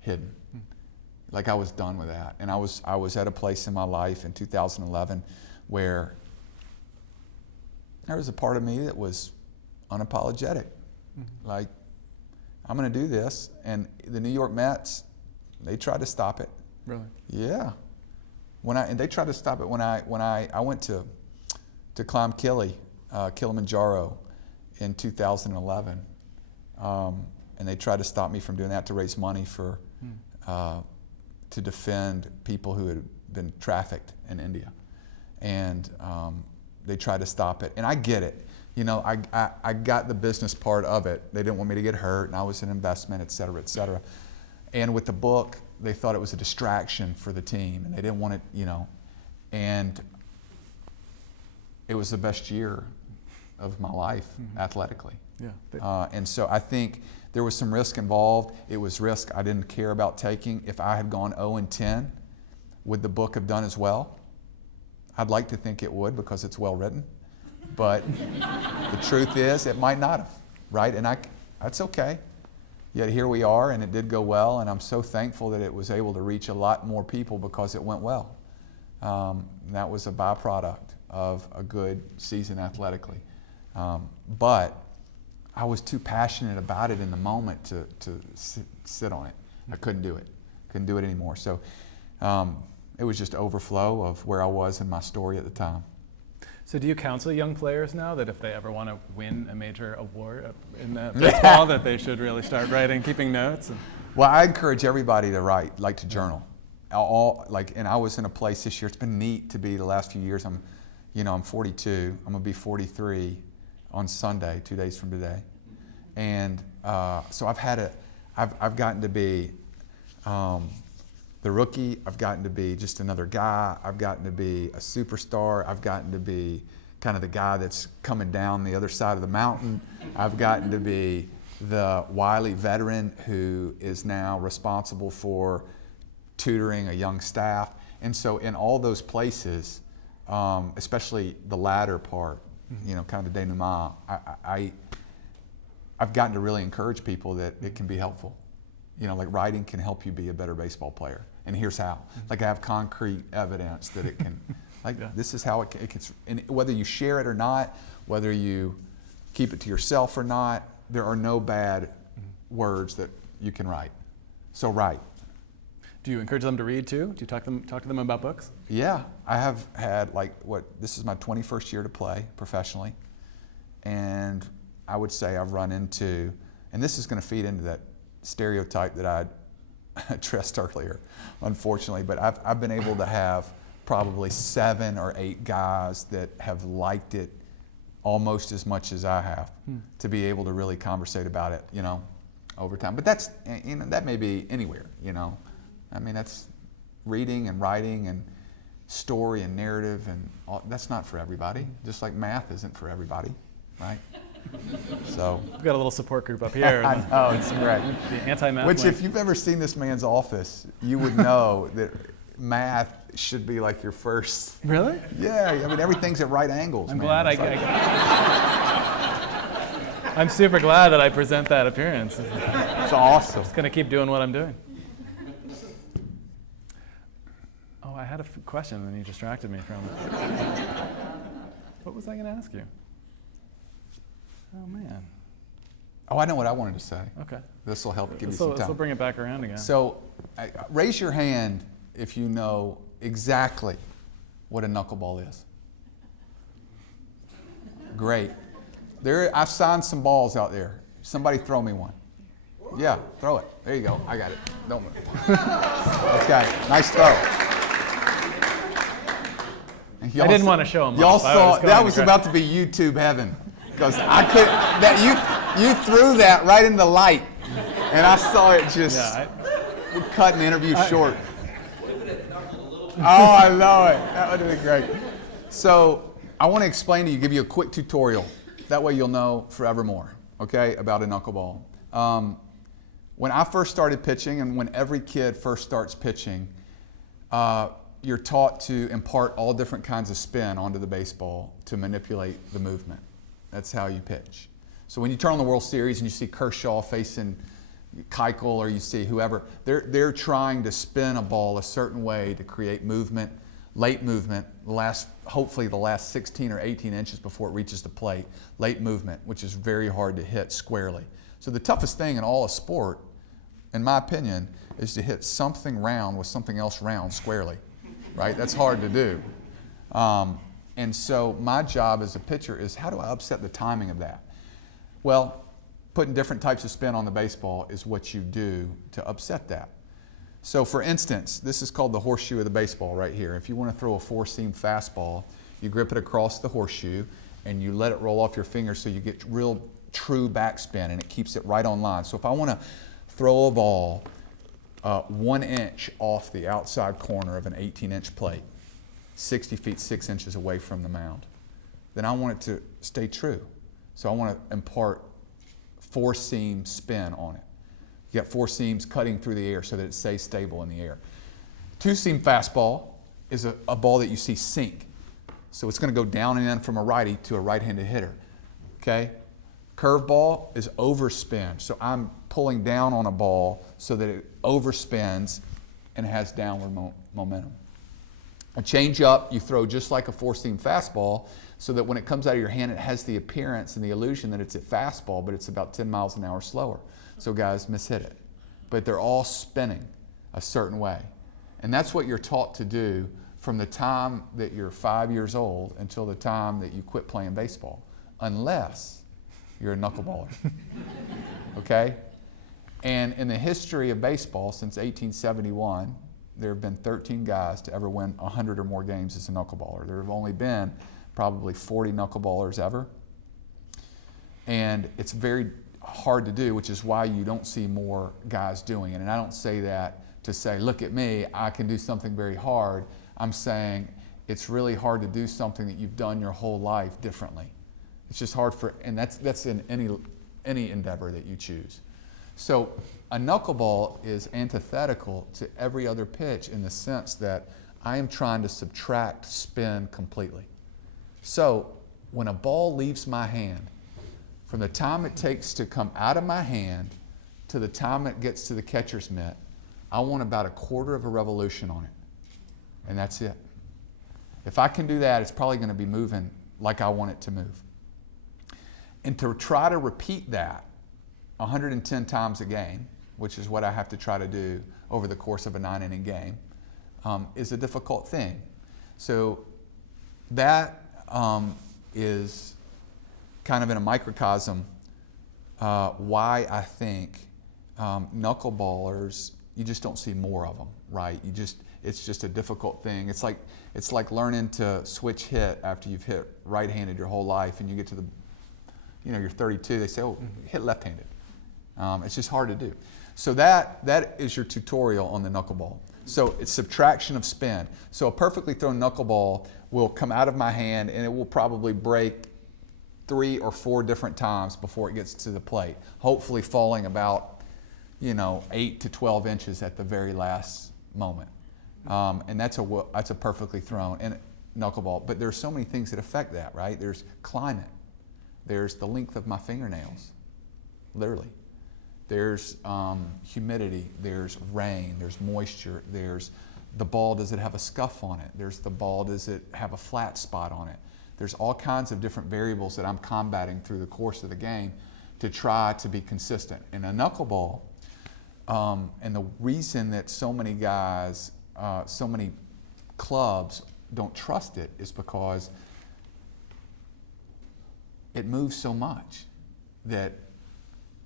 hidden. Like, I was done with that. And I was at a place in my life in 2011 where there was a part of me that was unapologetic. Like, I'm going to do this. And the New York Mets, they tried to stop it. Really? Yeah. And they tried to stop it when I went to climb Kilimanjaro in 2011. And they tried to stop me from doing that to raise money for to defend people who had been trafficked in India. And they tried to stop it. And I get it. You know, I got the business part of it. They didn't want me to get hurt, and I was an investment, et cetera, et cetera. And with the book, they thought it was a distraction for the team, and they didn't want it, you know. And it was the best year of my life athletically. Yeah. And so I think there was some risk involved. It was risk I didn't care about taking. If I had gone 0-10, would the book have done as well? I'd like to think it would, because it's well written. But the truth is, it might not have, right? And that's okay. Yet here we are, and it did go well, and I'm so thankful that it was able to reach a lot more people because it went well. That was a byproduct of a good season athletically. But I was too passionate about it in the moment to sit on it. I couldn't do it. Couldn't do it anymore. So it was just overflow of where I was in my story at the time. So do you counsel young players now that if they ever want to win a major award in baseball, that they should really start writing, keeping notes? Well, I encourage everybody to write, like to journal. And I was in a place this year. It's been neat to be the last few years. I'm 42. I'm gonna be 43 on Sunday, 2 days from today. And so I've gotten to be the rookie. I've gotten to be just another guy. I've gotten to be a superstar. I've gotten to be kind of the guy that's coming down the other side of the mountain. I've gotten to be the wily veteran who is now responsible for tutoring a young staff. And so in all those places, especially the latter part, kind of the denouement, I've gotten to really encourage people that it can be helpful. Like writing can help you be a better baseball player. And here's how. Like, I have concrete evidence that it can, this is how it can, and whether you share it or not, whether you keep it to yourself or not, there are no bad words that you can write. So write. Do you encourage them to read too? Do you talk to them about books? Yeah, I have had this is my 21st year to play professionally. And I would say I've run into, and this is going to feed into that stereotype that I addressed earlier, unfortunately, but I've been able to have probably 7 or 8 guys that have liked it almost as much as I have, to be able to really conversate about it, over time. But that's, that may be anywhere, I mean, that's reading and writing, and story and narrative and all, that's not for everybody. Just like math isn't for everybody, right? So We've got a little support group up here. I know, it's great. The anti-math Which, wing. if you've ever seen this man's office, you would know that math should be like your first. Really? Yeah, I mean everything's at right angles. I'm man. glad It's like- I'm super glad that I present that appearance. It's awesome. Just gonna keep doing what I'm doing. Oh, I had a question and you distracted me from it. What was I gonna ask you? Oh man. Oh, I know what I wanted to say. Okay. This will help give you This some will time. bring it back around again. So, raise your hand if you know exactly what a knuckleball is. Great. I've signed some balls out there. Somebody throw me one. Yeah, throw it. There you go. I got it. Don't move. Okay, nice throw. I didn't want to show them. Y'all saw that was about to be YouTube heaven because I could. That you threw that right in the light, and I saw it just cutting the interview short. Oh, I know it. That would have been great. So I want to explain to you, give you a quick tutorial. That way you'll know forevermore, okay, about a knuckleball. When I first started pitching, and when every kid first starts pitching, you're taught to impart all different kinds of spin onto the baseball to manipulate the movement. That's how you pitch. So when you turn on the World Series and you see Kershaw facing Keuchel, or you see whoever, they're trying to spin a ball a certain way to create movement, late movement, hopefully the last 16 or 18 inches before it reaches the plate, late movement, which is very hard to hit squarely. So the toughest thing in all of sport, in my opinion, is to hit something round with something else round squarely, right? That's hard to do. And so my job as a pitcher is, how do I upset the timing of that? Well, putting different types of spin on the baseball is what you do to upset that. So for instance, this is called the horseshoe of the baseball right here. If you want to throw a four-seam fastball, you grip it across the horseshoe and you let it roll off your fingers so you get real true backspin and it keeps it right on line. So if I want to throw a ball 1 inch off the outside corner of an 18-inch plate, 60 feet 6 inches away from the mound, then I want it to stay true. So I want to impart four-seam spin on it. You got four seams cutting through the air so that it stays stable in the air. Two-seam fastball is a ball that you see sink. So it's going to go down and in from a righty to a right-handed hitter. Okay? Curveball is overspin. So I'm pulling down on a ball so that it overspins and has downward momentum. A change-up you throw just like a four-seam fastball so that when it comes out of your hand it has the appearance and the illusion that it's a fastball, but it's about 10 miles an hour slower. So guys mishit it. But they're all spinning a certain way. And that's what you're taught to do from the time that you're 5 years old until the time that you quit playing baseball, unless you're a knuckleballer. Okay? And in the history of baseball since 1871, there have been 13 guys to ever win 100 or more games as a knuckleballer. There have only been probably 40 knuckleballers ever. And it's very hard to do, which is why you don't see more guys doing it. And I don't say that to say, look at me, I can do something very hard. I'm saying it's really hard to do something that you've done your whole life differently. It's just hard and that's in any endeavor that you choose. So a knuckleball is antithetical to every other pitch in the sense that I am trying to subtract spin completely. So when a ball leaves my hand, from the time it takes to come out of my hand to the time it gets to the catcher's mitt, I want about a quarter of a revolution on it. And that's it. If I can do that, it's probably going to be moving like I want it to move. And to try to repeat that 110 times a game, which is what I have to try to do over the course of a 9-inning game, is a difficult thing. So that is kind of in a microcosm why I think knuckleballers, you just don't see more of them, right? It's just a difficult thing. It's like learning to switch hit after you've hit right-handed your whole life, and you get to you're 32. They say, "Oh, hit left-handed." It's just hard to do. So that is your tutorial on the knuckleball. So it's subtraction of spin. So a perfectly thrown knuckleball will come out of my hand and it will probably break 3 or 4 different times before it gets to the plate, hopefully falling about 8 to 12 inches at the very last moment. And that's a perfectly thrown and knuckleball. But there's so many things that affect that, right? There's climate. There's the length of my fingernails, literally. There's humidity, there's rain, there's moisture, there's the ball, does it have a scuff on it? There's the ball, does it have a flat spot on it? There's all kinds of different variables that I'm combating through the course of the game to try to be consistent. In a knuckleball, and the reason that so many guys, so many clubs don't trust it is because it moves so much that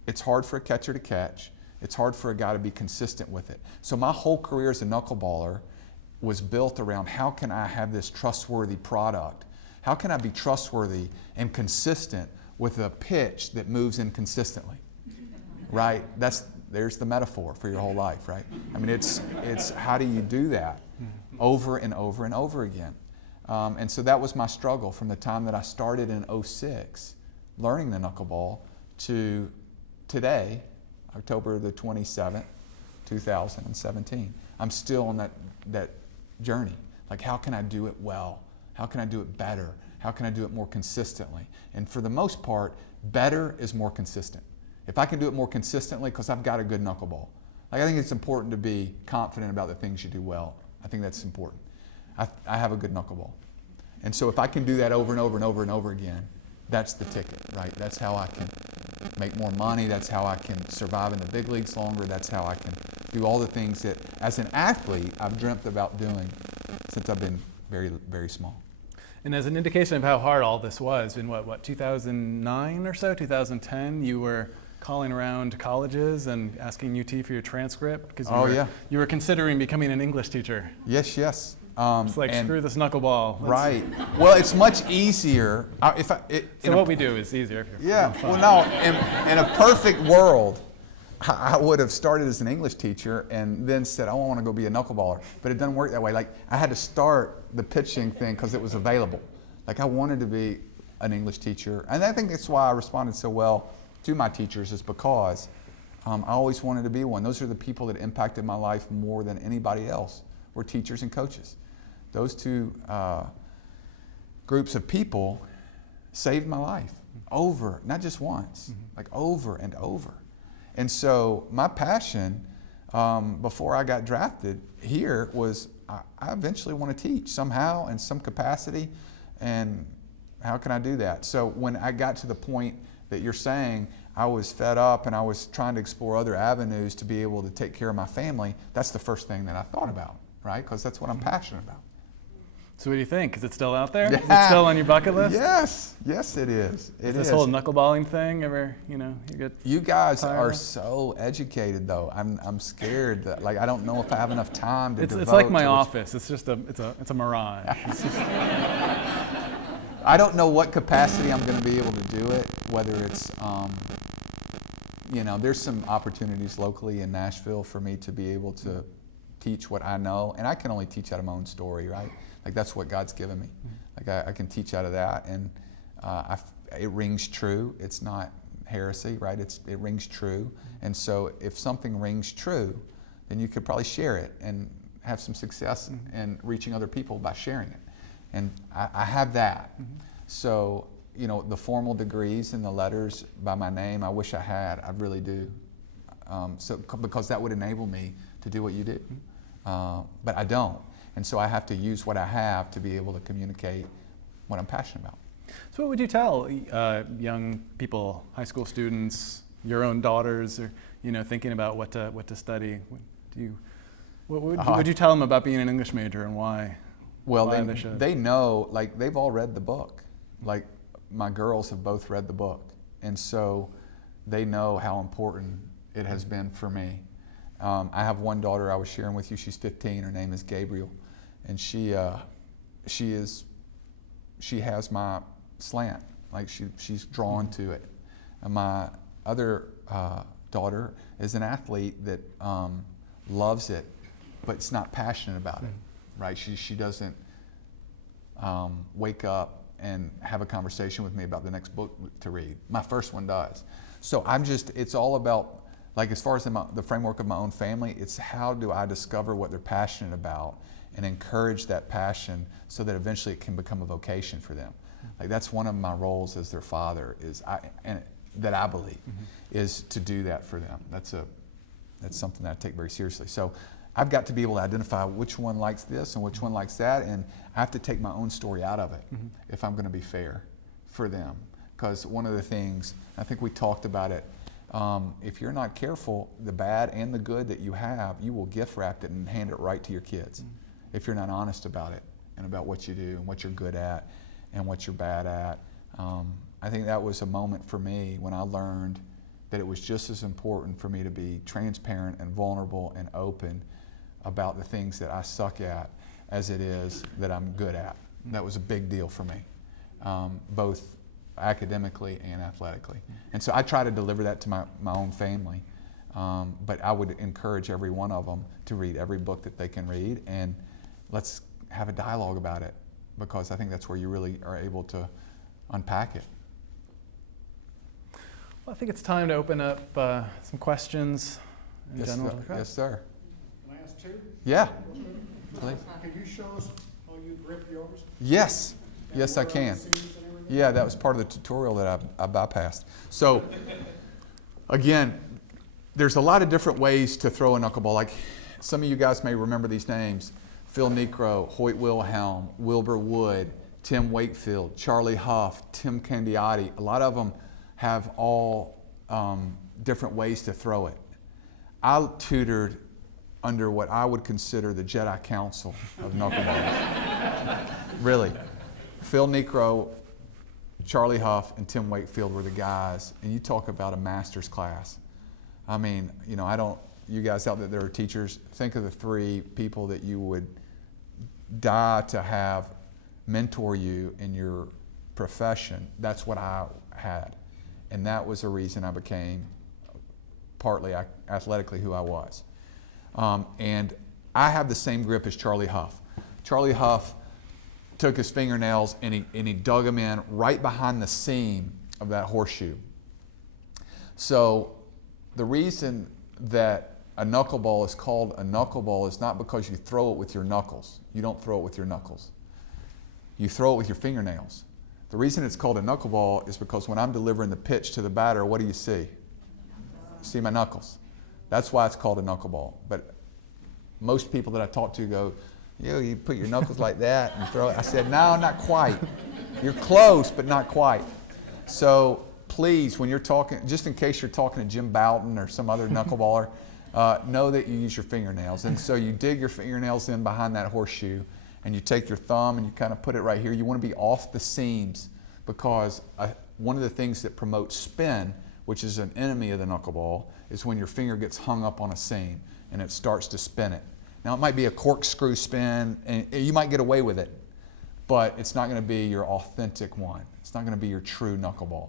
it's hard for a catcher to catch. It's hard for a guy to be consistent with it. So my whole career as a knuckleballer was built around how can I have this trustworthy product? How can I be trustworthy and consistent with a pitch that moves inconsistently, right? There's the metaphor for your whole life, right? I mean, it's how do you do that over and over and over again? And so that was my struggle from the time that I started in 2006, learning the knuckleball, to today, October the 27th, 2017. I'm still on that journey. Like, how can I do it well? How can I do it better? How can I do it more consistently? And for the most part, better is more consistent. If I can do it more consistently, because I've got a good knuckleball. Like, I think it's important to be confident about the things you do well. I think that's important. I have a good knuckleball. And so if I can do that over and over and over and over again, that's the ticket, right? That's how I can make more money. That's how I can survive in the big leagues longer. That's how I can do all the things that, as an athlete, I've dreamt about doing since I've been very, very small. And as an indication of how hard all this was, in what 2009 or so, 2010, you were calling around colleges and asking UT for your transcript because you were considering becoming an English teacher. Yes. It's like, screw this knuckleball. Right. Well, it's much easier. What we do is easier. If you're well, no. In a perfect world, I would have started as an English teacher and then said, I want to go be a knuckleballer. But it doesn't work that way. Like, I had to start the pitching thing because it was available. Like, I wanted to be an English teacher. And I think that's why I responded so well to my teachers, is because I always wanted to be one. Those are the people that impacted my life more than anybody else, were teachers and coaches. Those two groups of people saved my life over, not just once, like over and over. And so my passion before I got drafted here was I eventually want to teach somehow in some capacity, and how can I do that? So when I got to the point that you're saying, I was fed up and I was trying to explore other avenues to be able to take care of my family, that's the first thing that I thought about, right? Because that's what I'm passionate about. So what do you think? Is it still out there? Yeah. Is it still on your bucket list? Yes, it is. It is. This whole knuckleballing thing ever, You guys are so educated, though. I'm scared that, like, I don't know if I have enough time to devote. It's like my office. It's just it's a mirage. I don't know what capacity I'm going to be able to do it. Whether it's, there's some opportunities locally in Nashville for me to be able to teach what I know, and I can only teach out of my own story, right? Like, that's what God's given me. Like, I can teach out of that, and it rings true. It's not heresy, right? It rings true. And so if something rings true, then you could probably share it and have some success in reaching other people by sharing it. And I have that. So, the formal degrees and the letters by my name, I wish I had. I really do. Because that would enable me to do what you do. But I don't. And so I have to use what I have to be able to communicate what I'm passionate about. So what would you tell young people, high school students, your own daughters, or thinking about what to study? What would you tell them about being an English major and why? Well, they know, like, they've all read the book. Like, my girls have both read the book, and so they know how important it has been for me. I have one daughter I was sharing with you. She's 15. Her name is Gabriel, and she has my slant. Like, she's drawn to it. And my other daughter is an athlete that loves it, but it's not passionate about it, right? She doesn't wake up and have a conversation with me about the next book to read. My first one does. So it's all about, like, as far as the framework of my own family, it's how do I discover what they're passionate about and encourage that passion so that eventually it can become a vocation for them. Like, that's one of my roles as their father, that I believe, is to do that for them. That's something that I take very seriously. So I've got to be able to identify which one likes this and which one likes that, and I have to take my own story out of it if I'm going to be fair for them. Because one of the things, I think we talked about it, if you're not careful, the bad and the good that you have, you will gift wrap it and hand it right to your kids if you're not honest about it and about what you do and what you're good at and what you're bad at. I think that was a moment for me when I learned that it was just as important for me to be transparent and vulnerable and open about the things that I suck at as it is that I'm good at. That was a big deal for me, both academically and athletically. And so I try to deliver that to my own family, but I would encourage every one of them to read every book that they can read, and let's have a dialogue about it, because I think that's where you really are able to unpack it. Well, I think it's time to open up some questions in general. Yes, sir. Can I ask two? Yeah. Please. Can you show us how you grip yours? Yes. Yes, I can. Yeah, that was part of the tutorial that I bypassed. So, again, there's a lot of different ways to throw a knuckleball. Like, some of you guys may remember these names: Phil Necro, Hoyt Wilhelm, Wilbur Wood, Tim Wakefield, Charlie Huff, Tim Candiotti. A lot of them have all different ways to throw it. I tutored under what I would consider the Jedi Council of knuckleballs. Really. Phil Necro, Charlie Huff, and Tim Wakefield were the guys, and you talk about a master's class. I mean, you guys out there that are teachers, think of the three people that you would die to have mentor you in your profession. That's what I had. And that was a reason I became partly athletically who I was. And I have the same grip as Charlie Huff. Charlie Huff took his fingernails and he dug them in right behind the seam of that horseshoe. So the reason that a knuckleball is called a knuckleball is not because you throw it with your knuckles. You don't throw it with your knuckles. You throw it with your fingernails. The reason it's called a knuckleball is because when I'm delivering the pitch to the batter, what do you see? You see my knuckles. That's why it's called a knuckleball. But most people that I talk to go, you put your knuckles like that and throw it. I said, no, not quite. You're close, but not quite. So please, when you're talking, just in case you're talking to Jim Bouton or some other knuckleballer, know that you use your fingernails. And so you dig your fingernails in behind that horseshoe, and you take your thumb and you kind of put it right here. You want to be off the seams, because one of the things that promotes spin, which is an enemy of the knuckleball, is when your finger gets hung up on a seam and it starts to spin it. Now, it might be a corkscrew spin, and you might get away with it, but it's not going to be your authentic one. It's not going to be your true knuckleball.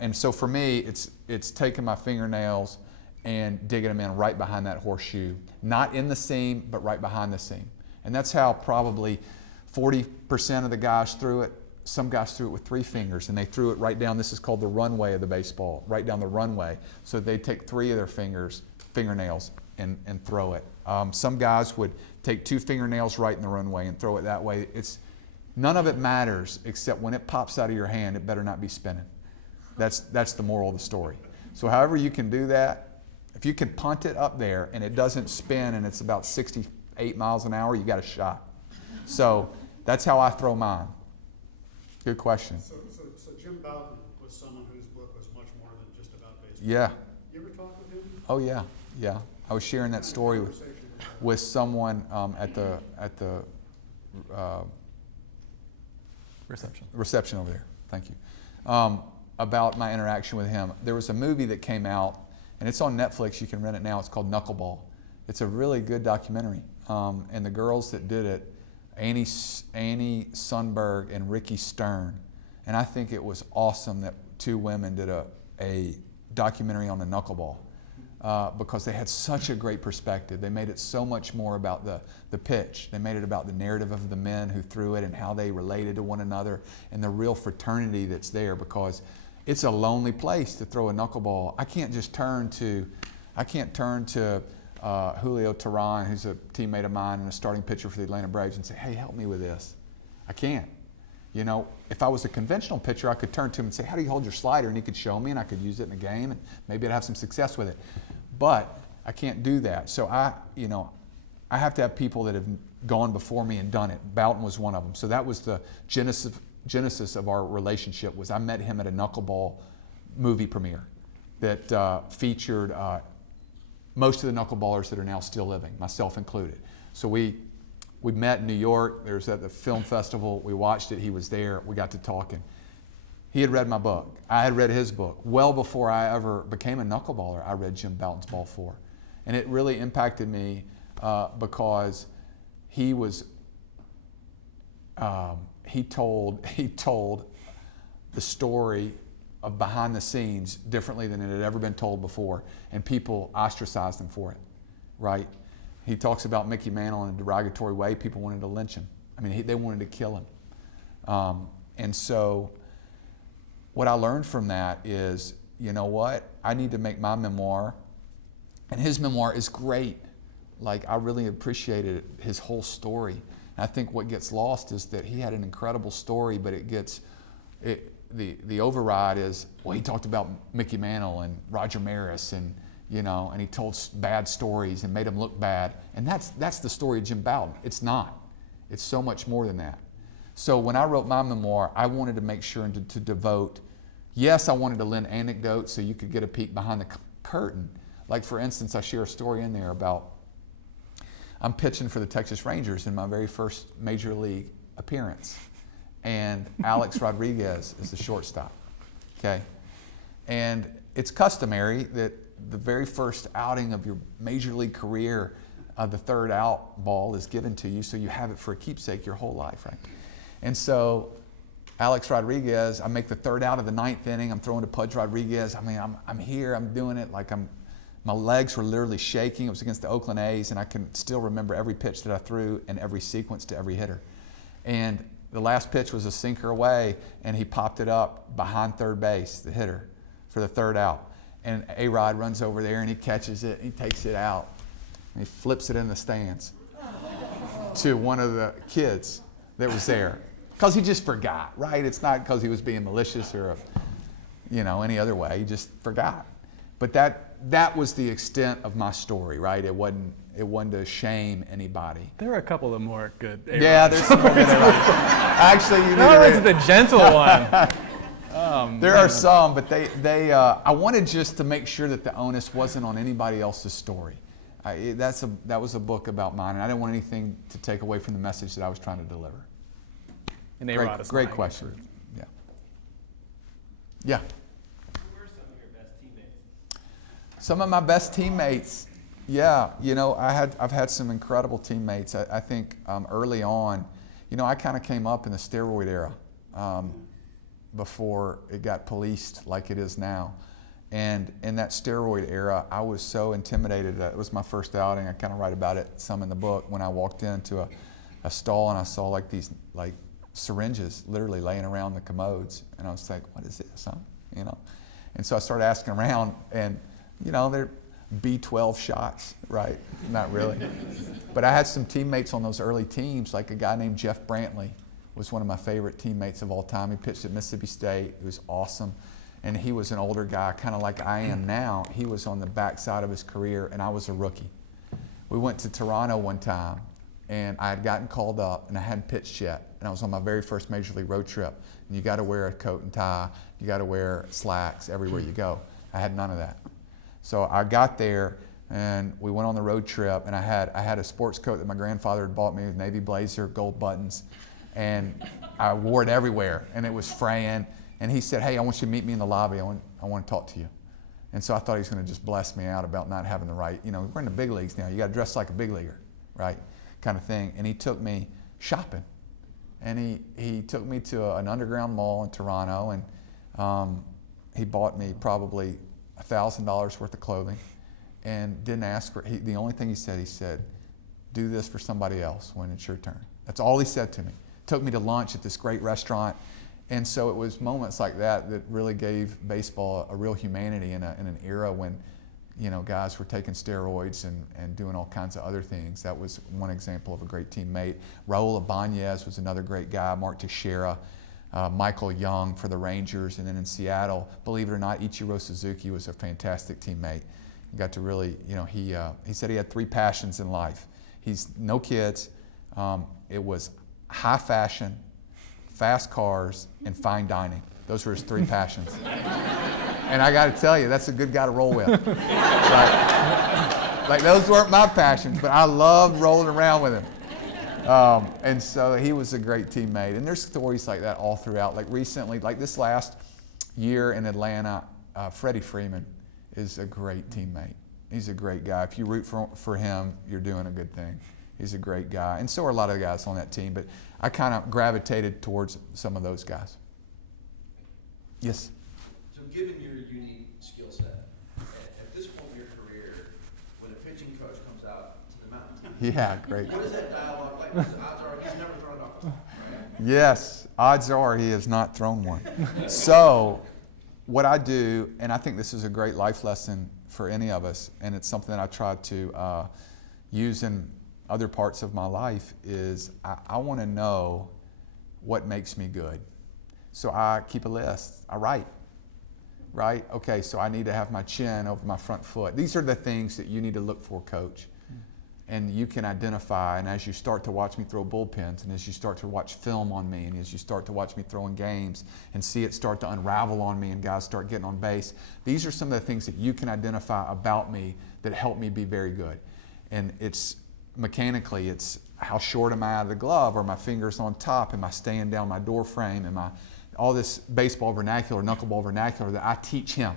And so for me, it's taking my fingernails and digging them in right behind that horseshoe, not in the seam, but right behind the seam. And that's how probably 40% of the guys threw it. Some guys threw it with 3 fingers, and they threw it right down. This is called the runway of the baseball, right down the runway. So they take 3 of their fingernails and throw it. Some guys would take 2 fingernails right in the runway and throw it that way. None of it matters, except when it pops out of your hand, it better not be spinning. That's the moral of the story. So however you can do that, if you can punt it up there and it doesn't spin and it's about 68 miles an hour, you got a shot. So that's how I throw mine. Good question. So Jim Bouton was someone whose book was much more than just about baseball. Yeah. You ever talk with him? Oh yeah. I was sharing that story with someone at the reception over there. Thank you. About my interaction with him. There was a movie that came out, and it's on Netflix. You can rent it now. It's called Knuckleball. It's a really good documentary. And the girls that did it, Annie Sundberg and Ricky Stern. And I think it was awesome that 2 women did a documentary on the Knuckleball because they had such a great perspective. They made it so much more about the pitch. They made it about the narrative of the men who threw it and how they related to one another and the real fraternity that's there, because it's a lonely place to throw a knuckleball. I can't turn to Julio Teheran, who's a teammate of mine and a starting pitcher for the Atlanta Braves, and say, hey, help me with this. I can't. You know, if I was a conventional pitcher, I could turn to him and say, how do you hold your slider? And he could show me, and I could use it in a game, and maybe I'd have some success with it. But I can't do that. So I have to have people that have gone before me and done it. Boughton was one of them. So that was the genesis of our relationship. Was I met him at a Knuckleball movie premiere that featured most of the knuckleballers that are now still living, myself included. So we met in New York. There was at the film festival. We watched it. He was there. We got to talking. He had read my book. I had read his book. Well before I ever became a knuckleballer, I read Jim Boughton's Ball 4. And it really impacted me because he was, he told the story of behind the scenes differently than it had ever been told before, and people ostracized him for it, right? He talks about Mickey Mantle in a derogatory way. People wanted to lynch him. I mean, they wanted to kill him. And so what I learned from that is, you know what? I need to make my memoir, and his memoir is great. Like, I really appreciated his whole story. And I think what gets lost is that he had an incredible story, but the override is, well, he talked about Mickey Mantle and Roger Maris, and and he told bad stories and made them look bad. And that's the story of Jim Boughton. It's not. It's so much more than that. So when I wrote my memoir, I wanted to make sure to devote, yes, I wanted to lend anecdotes so you could get a peek behind the curtain. Like, for instance, I share a story in there about I'm pitching for the Texas Rangers in my very first major league appearance. And Alex Rodriguez is the shortstop, okay? And it's customary that the very first outing of your major league career, the third out ball is given to you, so you have it for a keepsake your whole life, right? And so Alex Rodriguez, I make the third out of the ninth inning. I'm throwing to Pudge Rodriguez. I mean, I'm here, I'm doing it like my legs were literally shaking. It was against the Oakland A's, and I can still remember every pitch that I threw and every sequence to every hitter. And the last pitch was a sinker away, and he popped it up behind third base, the hitter, for the third out. And A-Rod runs over there, and he catches it, and he takes it out, and he flips it in the stands to one of the kids that was there. Because he just forgot, right? It's not because he was being malicious or, any other way. He just forgot. But that was the extent of my story, right? It wasn't to shame anybody. There were a couple of more good A-Rods. Yeah, there's some more good A-Rods. Actually, you that was the gentle one. There are some, but I wanted just to make sure that the onus wasn't on anybody else's story. That was a book about mine, and I didn't want anything to take away from the message that I was trying to deliver. And A-Rod is great question. Yeah. Yeah. Who were some of your best teammates? Some of my best teammates. Yeah, I've had some incredible teammates. I think early on, I kind of came up in the steroid era before it got policed like it is now. And in that steroid era, I was so intimidated. It was my first outing. I kind of write about it some in the book. When I walked into a stall and I saw like syringes literally laying around the commodes, and I was like, "What is this?" Huh? And so I started asking around, and they're B12 shots, right? Not really. But I had some teammates on those early teams, like a guy named Jeff Brantley was one of my favorite teammates of all time. He pitched at Mississippi State. He was awesome. And he was an older guy, kind of like I am now. He was on the backside of his career, and I was a rookie. We went to Toronto one time, and I had gotten called up, and I hadn't pitched yet. And I was on my very first major league road trip. And you got to wear a coat and tie. You got to wear slacks everywhere you go. I had none of that. So I got there, and we went on the road trip, and I had a sports coat that my grandfather had bought me, with navy blazer, gold buttons, and I wore it everywhere, and it was fraying. And he said, "Hey, I want you to meet me in the lobby. I want to talk to you." And so I thought he was going to just bless me out about not having the right, we're in the big leagues now. You got to dress like a big leaguer, right? Kind of thing. And he took me shopping, and he took me to an underground mall in Toronto, and he bought me probably $1,000 worth of clothing and didn't ask for, the only thing he said, do this for somebody else when it's your turn. That's all he said to me. Took me to lunch at this great restaurant. And so it was moments like that that really gave baseball a real humanity in an era when, guys were taking steroids and doing all kinds of other things. That was one example of a great teammate. Raul Ibanez was another great guy. Mark Teixeira, Michael Young for the Rangers. And then in Seattle, believe it or not, Ichiro Suzuki was a fantastic teammate. He got to really, he said he had 3 passions in life. He's no kids. It was high fashion, fast cars, and fine dining. Those were his 3 passions. And I got to tell you, that's a good guy to roll with. Like those weren't my passions, but I loved rolling around with him. And so he was a great teammate. And there's stories like that all throughout. Like recently, like this last year in Atlanta, Freddie Freeman is a great teammate. He's a great guy. If you root for him, you're doing a good thing. He's a great guy. And so are a lot of the guys on that team. But I kind of gravitated towards some of those guys. Yes? So given your unique skill set, at this point in your career, when a pitching coach comes out to the mound, Yeah, great. what is that dialogue like? Because odds are he's never thrown a knuckleball, right? Yes, odds are he has not thrown one. So what I do, and I think this is a great life lesson for any of us, and it's something that I try to use in other parts of my life, is I want to know what makes me good. So I keep a list. I write, right? Okay, so I need to have my chin over my front foot. These are the things that you need to look for, coach. And you can identify, and as you start to watch me throw bullpens, and as you start to watch film on me, and as you start to watch me throw in games, and see it start to unravel on me, and guys start getting on base, these are some of the things that you can identify about me that help me be very good. And it's mechanically, it's how short am I out of the glove? Are my fingers on top? Am I staying down my door frame? Am I all this baseball vernacular, knuckleball vernacular that I teach him,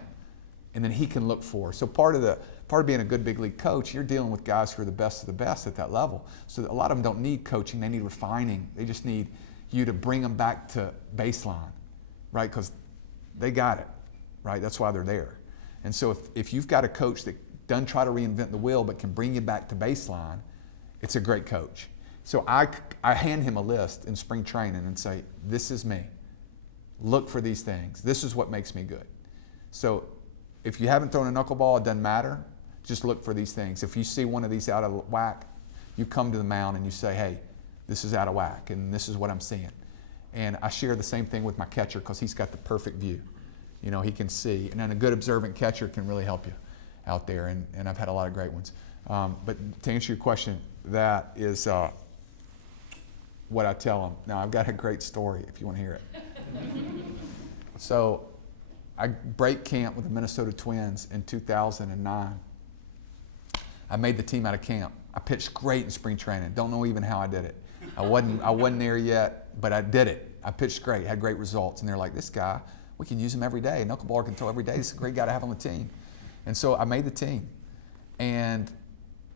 and then he can look for. So part of being a good big league coach, you're dealing with guys who are the best of the best at that level. So a lot of them don't need coaching, they need refining. They just need you to bring them back to baseline, right? Because they got it, right? That's why they're there. And so if you've got a coach that doesn't try to reinvent the wheel but can bring you back to baseline, it's a great coach. So I hand him a list in spring training and say, this is me. Look for these things. This is what makes me good. So if you haven't thrown a knuckleball, it doesn't matter. Just look for these things. If you see one of these out of whack, you come to the mound and you say, hey, this is out of whack and this is what I'm seeing. And I share the same thing with my catcher because he's got the perfect view. You know, he can see. And then a good observant catcher can really help you out there. And I've had a lot of great ones. But to answer your question, that is what I tell them. Now, I've got a great story if you want to hear it. So I break camp with the Minnesota Twins in 2009. I made the team out of camp. I pitched great in spring training. Don't know even how I did it. I wasn't there yet, but I did it. I pitched great, had great results. And they're like, this guy, we can use him every day. Knuckleballer can throw every day. This is a great guy to have on the team. And so I made the team. And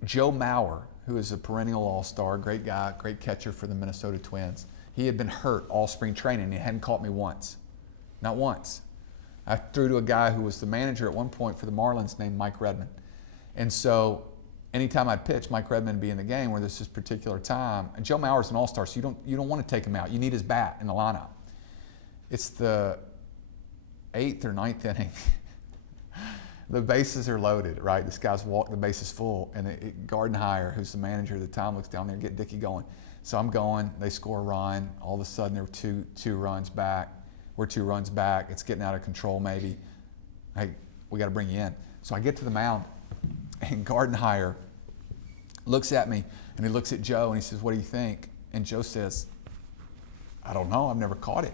Joe Mauer, who is a perennial all-star, great guy, great catcher for the Minnesota Twins, he had been hurt all spring training. And he hadn't caught me once. Not once. I threw to a guy who was the manager at one point for the Marlins named Mike Redmond. And so anytime I'd pitch, Mike Redmond would be in the game where there's this particular time. And Joe Mauer's an all-star, so you don't want to take him out. You need his bat in the lineup. It's the 8th or 9th inning. The bases are loaded, right? This guy's walked, the base is full. And Gardenhire, who's the manager at the time, looks down there, get Dickey going. So I'm going, they score a run. All of a sudden, they're two runs back. We're 2 runs back. It's getting out of control maybe. Hey, we got to bring you in. So I get to the mound, and Gardenhire looks at me, and he looks at Joe, and he says, what do you think? And Joe says, I don't know. I've never caught it.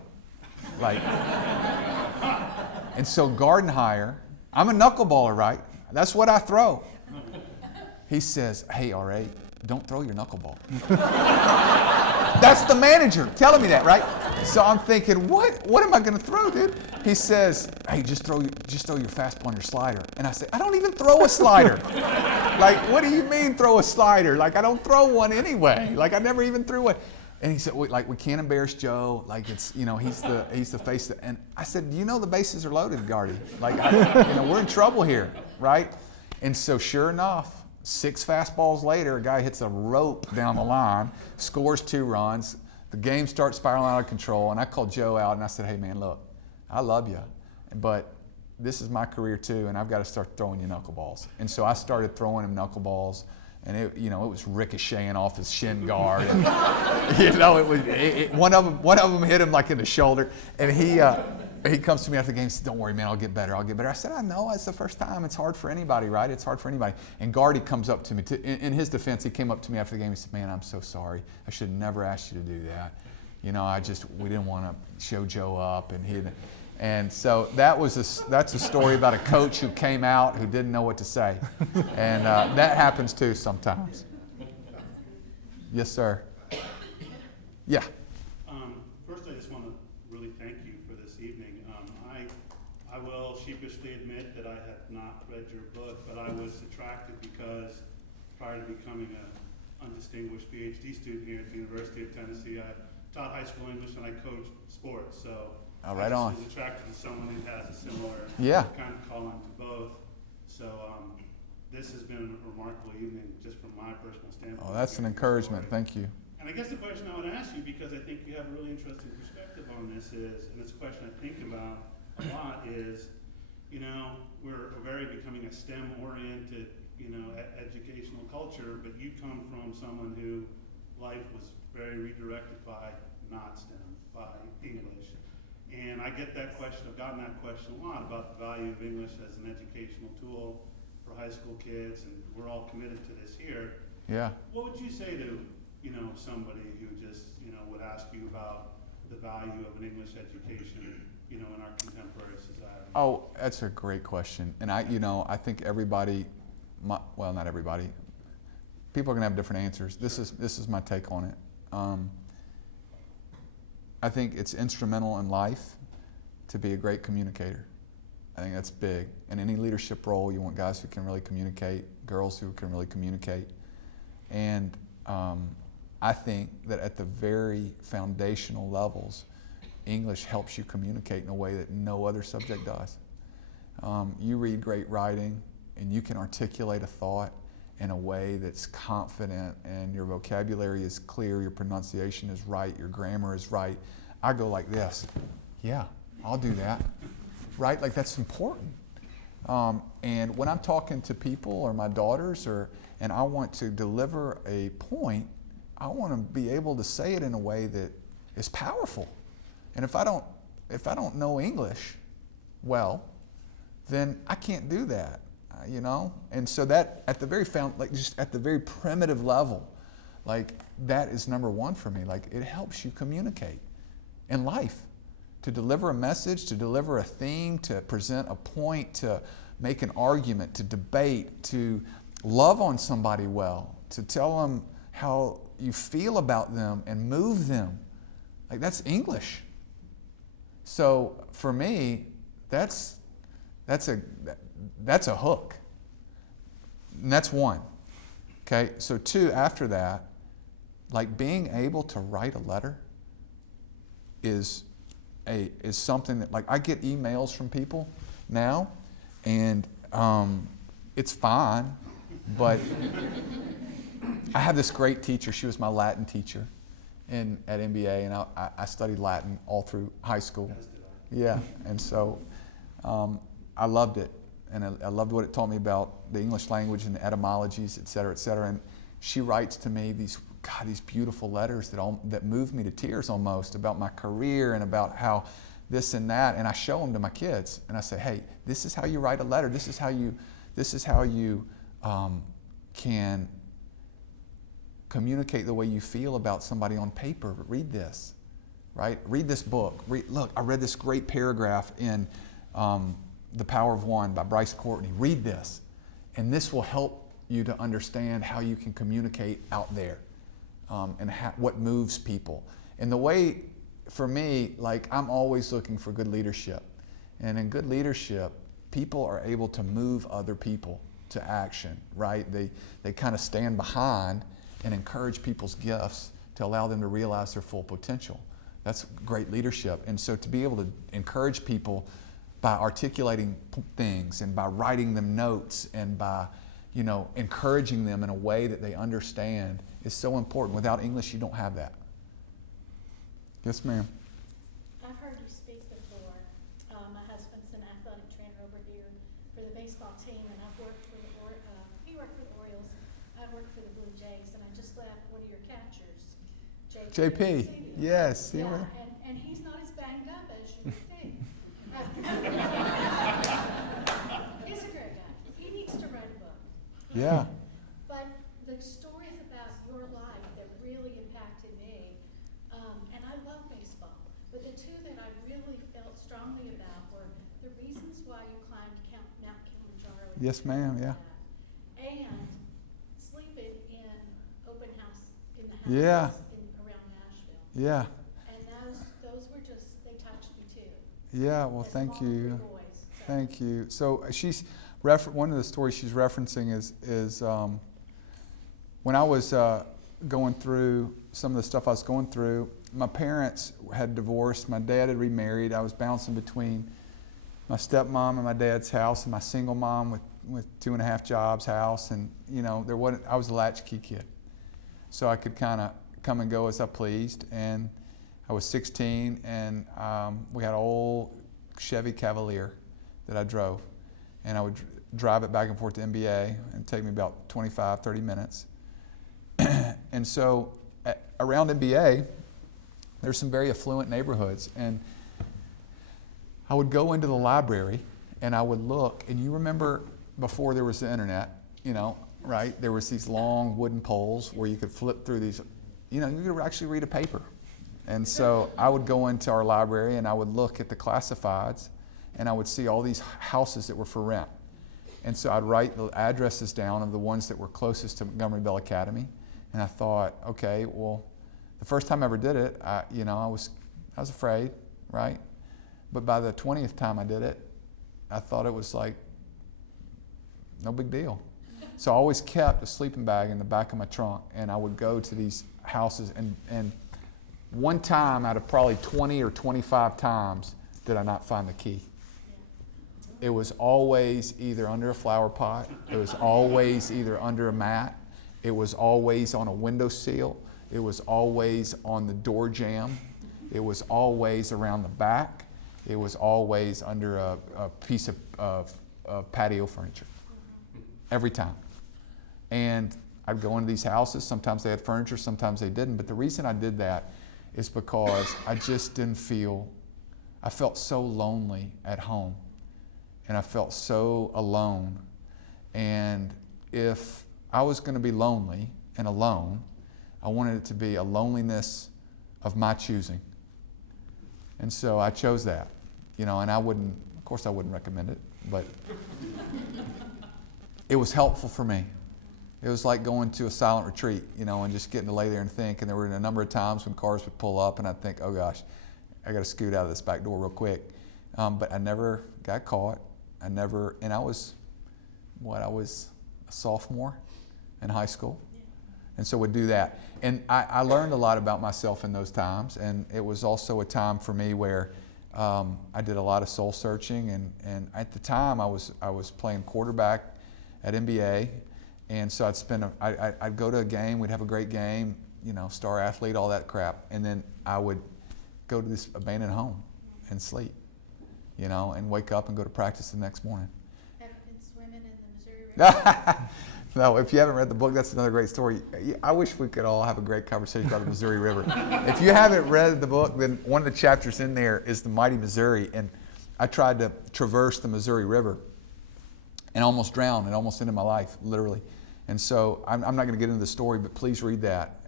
And so Gardenhire, I'm a knuckleballer, right? That's what I throw. He says, hey, R.A., don't throw your knuckleball. That's the manager telling me that, right? So I'm thinking, what am I going to throw, dude? He says, hey, just throw your fastball and your slider. And I say, I don't even throw a slider. What do you mean throw a slider? I don't throw one anyway. I never even threw one. And he said, like, we can't embarrass Joe. Like, it's, you know, he's the face. And I said, you know, the bases are loaded, Gardy. Like, you know, we're in trouble here, right? And so sure enough, 6 fastballs later, a guy hits a rope down the line, scores 2 runs. The game starts spiraling out of control. And I called Joe out and I said, hey man, look, I love you, but this is my career too, and I've got to start throwing you knuckleballs. And so I started throwing him knuckleballs. And it was ricocheting off his shin guard. And, one of them hit him like in the shoulder. And he comes to me after the game and says, don't worry, man, I'll get better. I said, I know, it's the first time. It's hard for anybody, right? It's hard for anybody. And Gardy comes up to me. In his defense, he came up to me after the game. He said, man, I'm so sorry. I should have never asked you to do that. You know, we didn't want to show Joe up. And so that's a story about a coach who came out who didn't know what to say. And that happens too sometimes. Yes, sir. Yeah. First, I just want to really thank you for this evening. I will sheepishly admit that I have not read your book, but I was attracted because prior to becoming an undistinguished PhD student here at the University of Tennessee, I taught high school English and I coached sports. So right on. I was attracted to someone who has a similar kind of calling to both. So this has been a remarkable evening just from my personal standpoint. Oh, that's an encouragement. Thank you. And I guess the question I would ask you, because I think you have a really interesting perspective on this is, and it's a question I think about a lot, is, you know, we're very becoming a STEM-oriented, you know, educational culture, but you come from someone who life was very redirected by not STEM, by English. And I get that question, I've gotten that question a lot about the value of English as an educational tool for high school kids, and we're all committed to this here. Yeah. What would you say to, you know, somebody who just, you know, would ask you about the value of an English education, you know, in our contemporary society? Oh, that's a great question. And I think everybody, well, not everybody, people are gonna have different answers. This is my take on it. I think it's instrumental in life to be a great communicator. I think that's big. In any leadership role, you want guys who can really communicate, girls who can really communicate. And I think that at the very foundational levels, English helps you communicate in a way that no other subject does. You read great writing and you can articulate a thought in a way that's confident and your vocabulary is clear, your pronunciation is right, your grammar is right. I go like this, yeah, I'll do that, right? Like that's important. And when I'm talking to people or my daughters and I want to deliver a point, I want to be able to say it in a way that is powerful. And if I don't know English well, then I can't do that. You know, and so that at the very just at the very primitive level, like that is number one for me. Like it helps you communicate in life, to deliver a message, to deliver a theme, to present a point, to make an argument, to debate, to love on somebody well, to tell them how you feel about them and move them. Like that's English. So for me, that's a hook. And that's one. Okay, so 2, after that, like being able to write a letter is something that, like, I get emails from people now, and it's fine, but I have this great teacher. She was my Latin teacher at MBA, and I studied Latin all through high school. Yeah, and so I loved it. And I loved what it taught me about the English language and the etymologies, et cetera, et cetera. And she writes to me these beautiful letters that move me to tears almost about my career and about how this and that. And I show them to my kids, and I say, hey, this is how you write a letter. This is how you can communicate the way you feel about somebody on paper. Read this, right? Read this book. Look, I read this great paragraph in The Power of One by Bryce Courtney. Read this, and this will help you to understand how you can communicate out there and what moves people. And the way, for me, like I'm always looking for good leadership. And in good leadership, people are able to move other people to action, right? They kind of stand behind and encourage people's gifts to allow them to realize their full potential. That's great leadership. And so to be able to encourage people by articulating things and by writing them notes and by, encouraging them in a way that they understand is so important. Without English, you don't have that. Yes, ma'am. I've heard you speak before. My husband's an athletic trainer over here for the baseball team, and I've worked for he worked for the Orioles. I worked for the Blue Jays, and I just left one of your catchers, JP. Yes. Yeah, and he's not as banged up as you would think. He's a great guy. He needs to write a book. Yeah. But the stories about your life that really impacted me, and I love baseball, but the two that I really felt strongly about were the reasons why you climbed Mount Kilimanjaro. Yes, ma'am. Yeah. And sleeping in open house, in the Yeah. houses around Nashville. Yeah. And those were just, they touched me too. Yeah. Well, As thank mom of three you. boys, so. Thank you. So she's one of the stories she's referencing is when I was going through some of the stuff I was going through. My parents had divorced. My dad had remarried. I was bouncing between my stepmom and my dad's house and my single mom with 2.5 jobs house, and I was a latchkey kid, so I could kind of come and go as I pleased. And I was 16, and we had an old Chevy Cavalier that I drove, and I would drive it back and forth to NBA and take me about 25-30 minutes. And so around NBA, there's some very affluent neighborhoods, and I would go into the library and I would look, and you remember before there was the internet, right? There was these long wooden poles where you could flip through these, you could actually read a paper. And so I would go into our library and I would look at the classifieds, and I would see all these houses that were for rent. And so I'd write the addresses down of the ones that were closest to Montgomery Bell Academy. And I thought, okay, well, the first time I ever did it, I was afraid, right? But by the 20th time I did it, I thought it was like no big deal. So I always kept a sleeping bag in the back of my trunk, and I would go to these houses, and one time out of probably 20 or 25 times did I not find the key. It was always either under a flower pot, it was always either under a mat, it was always on a windowsill, it was always on the door jamb, it was always around the back, it was always under a piece of patio furniture. Every time. And I'd go into these houses, sometimes they had furniture, sometimes they didn't, but the reason I did that is because I just I felt so lonely at home, and I felt so alone. And if I was going to be lonely and alone, I wanted it to be a loneliness of my choosing. And so I chose that, and of course I wouldn't recommend it, but it was helpful for me. It was like going to a silent retreat, and just getting to lay there and think. And there were a number of times when cars would pull up and I'd think, oh gosh, I got to scoot out of this back door real quick. But I never got caught. And I was a sophomore in high school. And so would do that. And I learned a lot about myself in those times. And it was also a time for me where I did a lot of soul searching. And at the time I was playing quarterback at NBA. And so I'd go to a game, we'd have a great game, star athlete, all that crap. And then I would go to this abandoned home and sleep, and wake up and go to practice the next morning. Have been swimming in the Missouri River. No, if you haven't read the book, that's another great story. I wish we could all have a great conversation about the Missouri River. If you haven't read the book, then one of the chapters in there is the mighty Missouri. And I tried to traverse the Missouri River and almost drowned and almost ended my life, literally. And so I'm not going to get into the story, but please read that.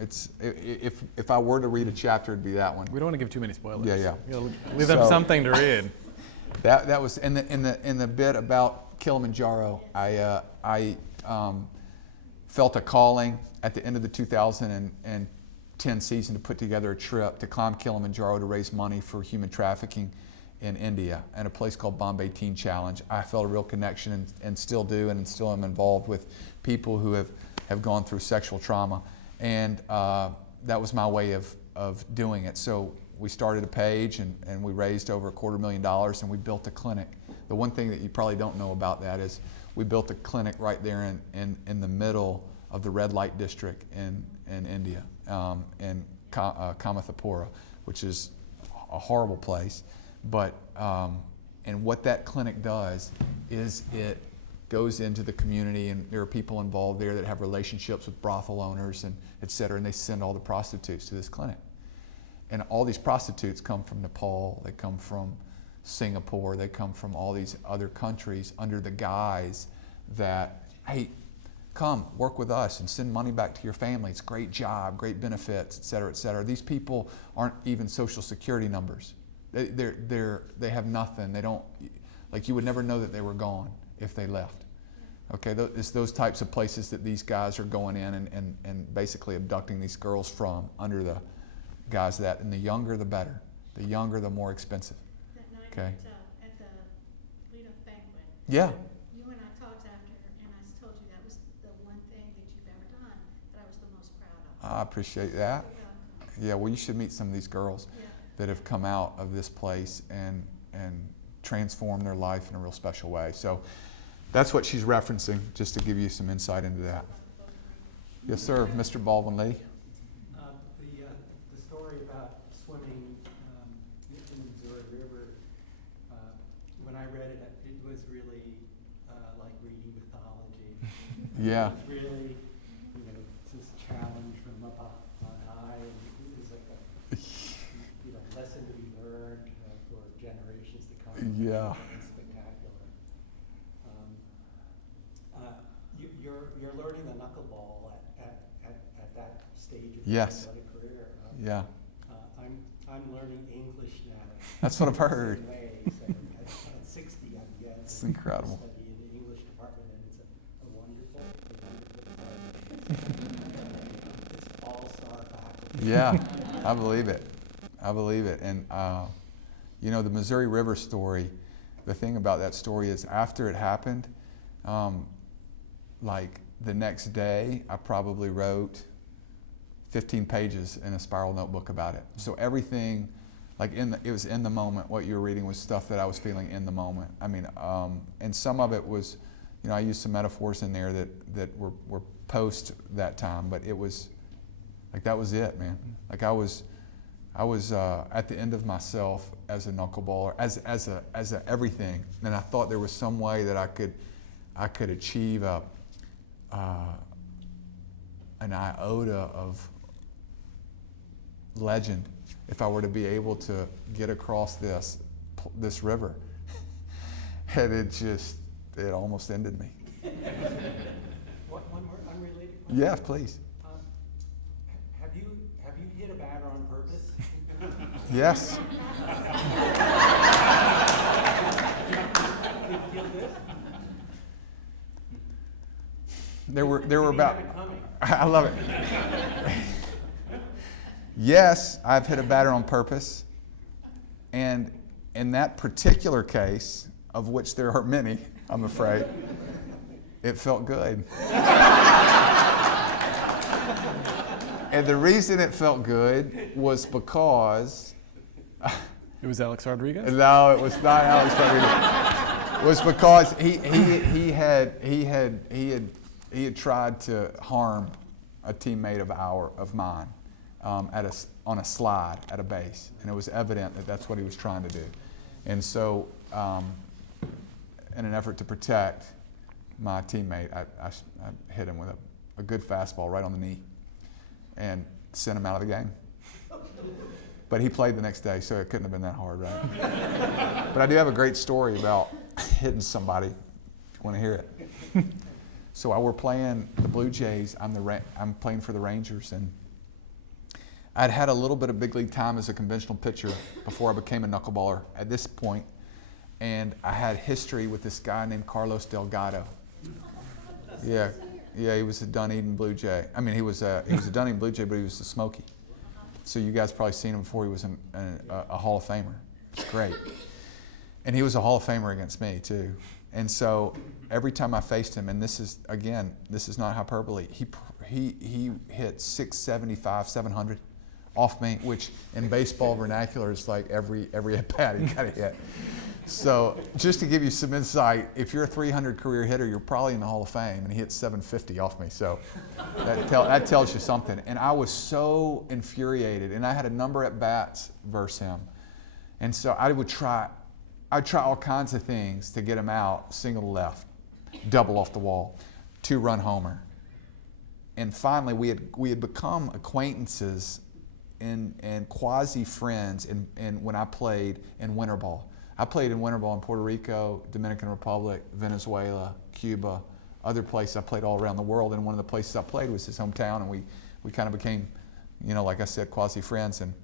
If I were to read a chapter, it'd be that one. We don't want to give too many spoilers. Yeah. Leave them something to read. That was in the bit about Kilimanjaro. I felt a calling at the end of the 2010 season to put together a trip to climb Kilimanjaro to raise money for human trafficking in India and a place called Bombay Teen Challenge. I felt a real connection and still do, and still am involved with people who have gone through sexual trauma. And that was my way of doing it. So we started a page, and we raised over $250,000, and we built a clinic. The one thing that you probably don't know about that is we built a clinic right there in the middle of the red light district in India, in Kamathapura, which is a horrible place. But and what that clinic does is it goes into the community, and there are people involved there that have relationships with brothel owners and et cetera, and they send all the prostitutes to this clinic. And all these prostitutes come from Nepal, they come from Singapore, they come from all these other countries under the guise that, hey, come work with us and send money back to your family. It's a great job, great benefits, et cetera, et cetera. These people aren't even social security numbers. They have nothing. They don't, like, you would never know that they were gone if they left. Okay, it's those types of places that these guys are going in and basically abducting these girls from under the guise of that. And the younger, the better. The younger, the more expensive. That night Okay. at the lead-up banquet. Yeah. You and I talked after, and I told you that was the one thing that you've ever done that I was the most proud of. I appreciate that. Yeah, well, you should meet some of these girls Yeah. that have come out of this place and transformed their life in a real special way. So that's what she's referencing, just to give you some insight into that. Yes, sir, Mr. Baldwin Lee. The story about swimming in the Missouri River, when I read it, it was really like reading mythology. Yeah. It was really, this challenge from up on high, and it was like a lesson to be learned for generations to come. Yeah. It's spectacular. You're learning the knuckleball at that stage of your Yes. athletic career. Yeah. I'm learning English now. That's what I've heard. Same way, so at 60, I'm getting It's incredible. study in the English department, and it's a wonderful it's all-star faculty. Yeah, I believe it. I believe it. And, the Missouri River story, the thing about that story is after it happened, like the next day, I probably wrote 15 pages in a spiral notebook about it. So everything, like it was in the moment. What you were reading was stuff that I was feeling in the moment. I mean, and some of it was, I used some metaphors in there that were post that time, but it was, like, that was it, man. Like I was at the end of myself as a knuckleballer, as a everything, and I thought there was some way that I could achieve an iota of legend if I were to be able to get across this river. And it almost ended me. One more unrelated question? Yeah, please. Have you hit a batter on purpose? Yes. Did you feel good? There were Did you about. have it coming? I love it. Yes, I've hit a batter on purpose, and in that particular case, of which there are many, I'm afraid, it felt good. And the reason it felt good was because It was Alex Rodriguez? no, it was not Alex Rodriguez. It was because he had tried to harm a teammate of mine on a slide at a base, and it was evident that that's what he was trying to do. And so, in an effort to protect my teammate, I hit him with a good fastball right on the knee and sent him out of the game. But he played the next day, so it couldn't have been that hard, right? But I do have a great story about hitting somebody, if you want to hear it. So while we're playing the Blue Jays, I'm playing for the Rangers, and I'd had a little bit of big league time as a conventional pitcher before I became a knuckleballer at this point, and I had history with this guy named Carlos Delgado. Yeah, he was a Dunedin Blue Jay. I mean, he was a Dunedin Blue Jay, but he was a Smoky. So you guys probably seen him before. He was a Hall of Famer. It's great. And he was a Hall of Famer against me too. And so every time I faced him, and this is not hyperbole, he hit 675, 700 off me, which in baseball vernacular is like every at bat he got a hit. So just to give you some insight, if you're a 300 career hitter, you're probably in the Hall of Fame, and he hit 750 off me. So that tells you something. And I was so infuriated, and I had a number at bats versus him. And so I'd try all kinds of things to get him out, single to left, double off the wall, 2-run homer. And finally, we had become acquaintances and quasi-friends when I played in winter ball. I played in winter ball in Puerto Rico, Dominican Republic, Venezuela, Cuba, other places. I played all around the world, and one of the places I played was his hometown, and we kind of became, like I said, quasi-friends. And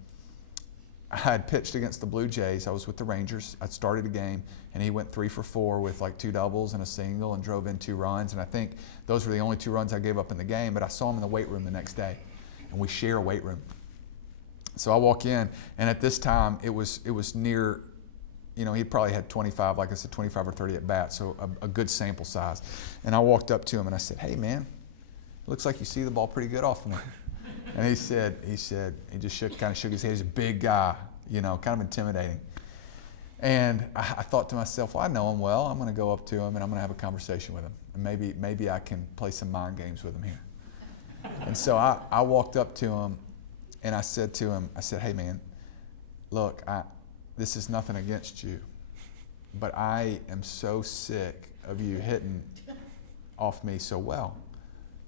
I had pitched against the Blue Jays. I was with the Rangers. I started a game, and he went 3 for 4 with like 2 doubles and a single and drove in 2 runs. And I think those were the only 2 runs I gave up in the game, but I saw him in the weight room the next day, and we share a weight room. So I walk in, and at this time, it was near, he probably had 25, like I said, 25 or 30 at bat, so a good sample size. And I walked up to him and I said, "Hey man, looks like you see the ball pretty good off me." And he just kind of shook his head. He's a big guy, kind of intimidating. And I thought to myself, well, I know him well. I'm going to go up to him and I'm going to have a conversation with him. And maybe I can play some mind games with him here. And so I walked up to him and I said to him, "Hey man, look, this is nothing against you, but I am so sick of you hitting off me so well.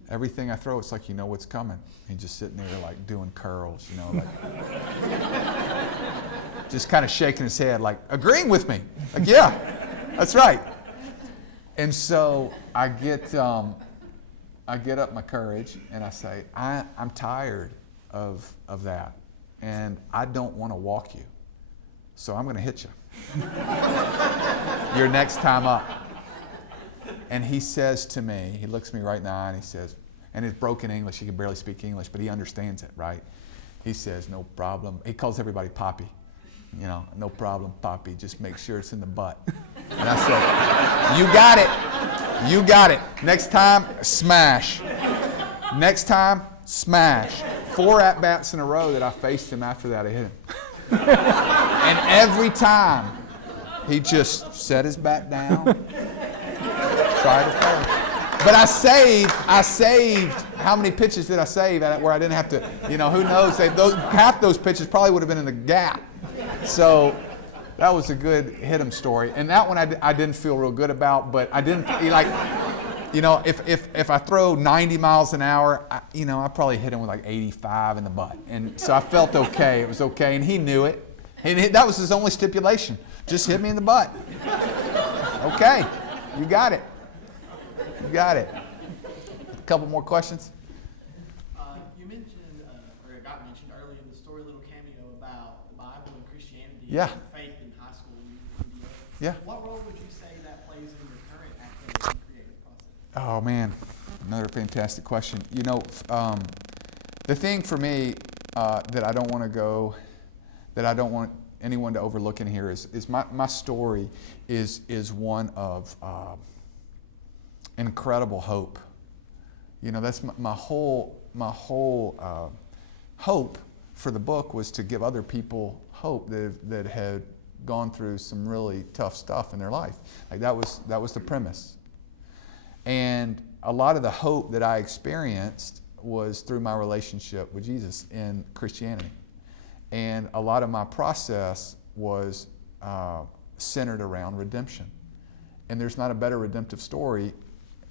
Everything I throw, it's like you know what's coming." He's just sitting there like doing curls, like just kind of shaking his head, like agreeing with me. Like, yeah, that's right. And so I get up my courage and I say, I'm tired of that, and I don't want to walk you. So I'm going to hit you your next time up. And he says to me, he looks me right in the eye and he says, and it's broken English, he can barely speak English, but he understands it, right? He says, "No problem." He calls everybody Poppy. "No problem, Poppy. Just make sure it's in the butt." And I said, "You got it. You got it. Next time, smash. Next time, smash." 4 at-bats in a row that I faced him after that, I hit him. And every time, he just set his bat down, tried to throw. But I saved, how many pitches did I save where I didn't have to, who knows, half those pitches probably would have been in the gap. So that was a good hit 'em story. And that one I didn't feel real good about, but I didn't, if I throw 90 miles an hour, I probably hit him with like 85 in the butt. And so I felt okay. It was okay. And he knew it. And that was his only stipulation. Just hit me in the butt. Okay. You got it. You got it. A couple more questions? You mentioned, or it got mentioned earlier in the story, little cameo about the Bible and Christianity Yeah. and faith in high school and India. Yeah. What role would you say that plays in your current academic and creative process? Oh man, another fantastic question. The thing for me that I don't want anyone to overlook in here is my story is one of incredible hope. That's my whole hope for the book was to give other people hope that had gone through some really tough stuff in their life. Like that was the premise. And a lot of the hope that I experienced was through my relationship with Jesus in Christianity. And a lot of my process was centered around redemption. And there's not a better redemptive story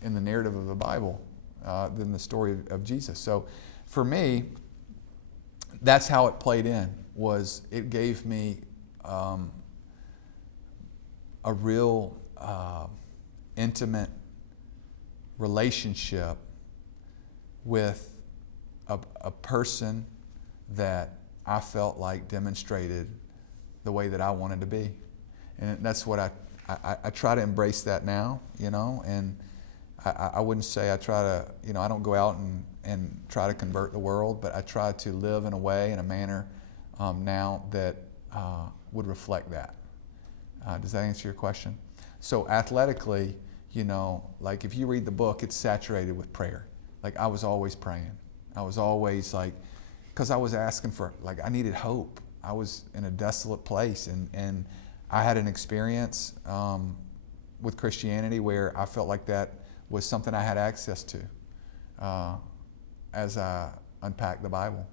in the narrative of the Bible than the story of Jesus. So for me, that's how it played in, was it gave me a real intimate relationship with a person that I felt like demonstrated the way that I wanted to be. And that's what I try to embrace that now, and I wouldn't say I try to, I don't go out and try to convert the world, but I try to live in a way, in a manner now that would reflect that. Does that answer your question? So athletically, like if you read the book, it's saturated with prayer. like I was always praying. I was always like, because I was asking for, like, I needed hope. I was in a desolate place, and I had an experience with Christianity where I felt like that was something I had access to as I unpacked the Bible.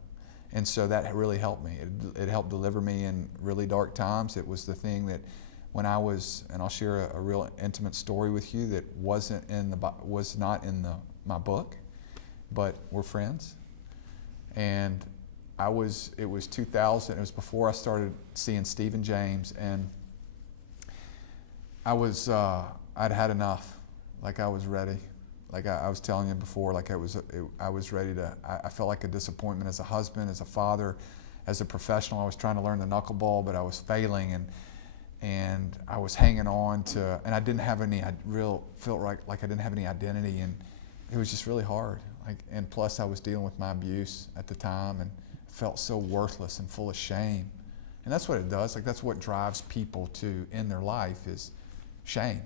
And so that really helped me. It helped deliver me in really dark times. It was the thing that when I was, and I'll share a real intimate story with you that was not in my book, but we're friends. And it was 2000, it was before I started seeing Stephen James, and I'd had enough. Like, I was ready. Like I was telling you before, like I was ready to, I felt like a disappointment as a husband, as a father, as a professional. I was trying to learn the knuckleball, but I was failing, and I was hanging on to, and I didn't have any, felt like I didn't have any identity, and it was just really hard. Like, and plus I was dealing with my abuse at the time, and felt so worthless and full of shame. And that's what it does. Like, that's what drives people to end their life is shame.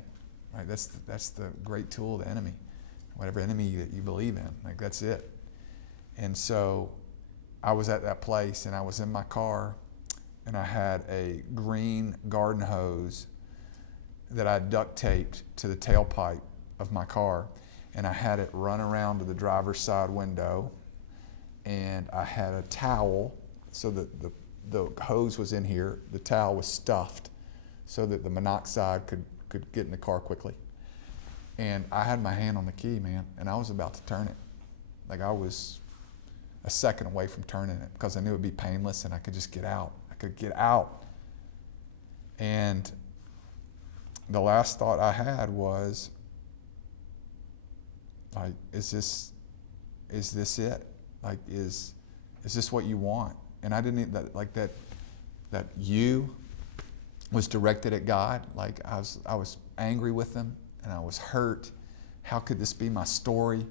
Right? That's the great tool of the enemy. Whatever enemy that you believe in, like, that's it. And so I was at that place, and I was in my car, and I had a green garden hose that I duct taped to the tailpipe of my car, and I had it run around to the driver's side window, and I had a towel, so that the hose was in here, the towel was stuffed so that the monoxide could get in the car quickly. And I had my hand on the key, man, and I was about to turn it. Like, I was a second away from turning it because I knew it would be painless and I could just get out. I could get out. And the last thought I had was, like, is this it? Like, is this what you want? And I didn't that you was directed at God. Like, I was angry with him, and I was hurt. How could this be my story?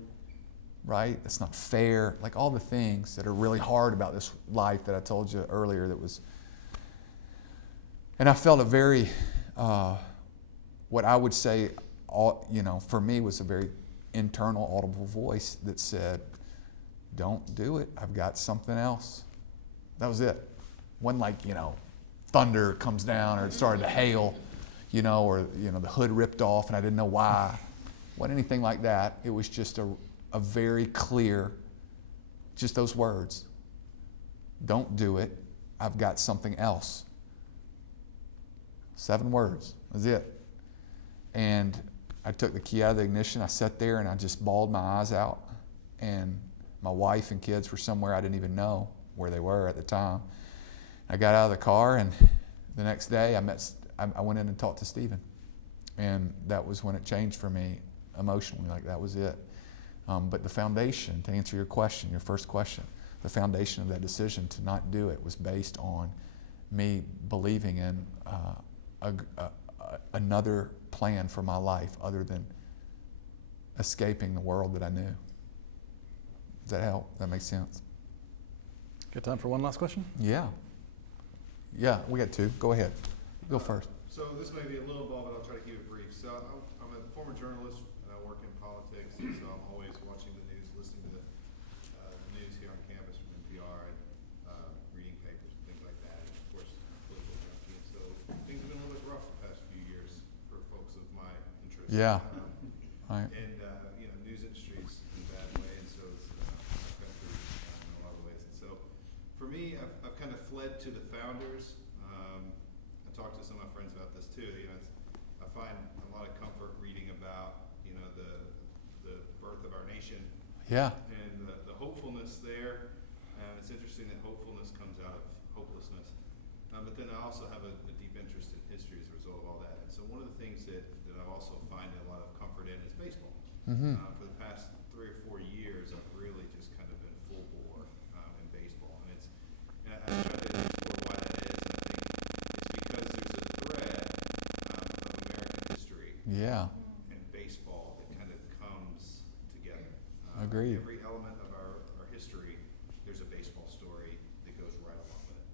Right? It's not fair. Like, all the things that are really hard about this life that I told you earlier and I felt a very, what I would say, for me was a very internal audible voice that said, don't do it. I've got something else. That was it. Wasn't like, thunder comes down or it started to hail, or the hood ripped off and I didn't know why. Wasn't anything like that. It was just a very clear, just those words. Don't do it. I've got something else. 7 words. That's it. And I took the key out of the ignition. I sat there and I just bawled my eyes out. And my wife and kids were somewhere I didn't even know where they were at the time. I got out of the car, and the next day I went in and talked to Stephen. And that was when it changed for me emotionally. Like, that was it. But the foundation, to answer your question, your first question, the foundation of that decision to not do it was based on me believing in another plan for my life other than escaping the world that I knew. Does that help? Does that make sense? Got time for one last question? Yeah. Yeah, we got 2. Go ahead. Go first. So this may be a little ball, but I'll try to keep it brief. So I'm a former journalist, and I work in politics, and so I'm always watching the news, listening to the news here on campus from NPR, and reading papers and things like that, and of course, political junkie. And so things have been a little bit rough the past few years for folks of my interest. Yeah. Right. And news industry's in a bad way, and so it's our country in a lot of ways. And so for me, I've kind of fled to the founders. I talked to some of my friends about this too. I find a lot of comfort reading about the birth of our nation. Yeah. And the hopefulness there. It's interesting that hopefulness comes out of hopelessness. But then I also have a deep interest in history as a result of all that. And so one of the things that I also find a lot of comfort in is baseball. Mm-hmm. For the past 3 or 4 years, I've really just kind of been full bore in baseball. And I tried to explore why that is. And I think it's because there's a thread of American history and baseball that kind of comes together. Agreed. Every element of our history, there's a baseball story that goes right along with it.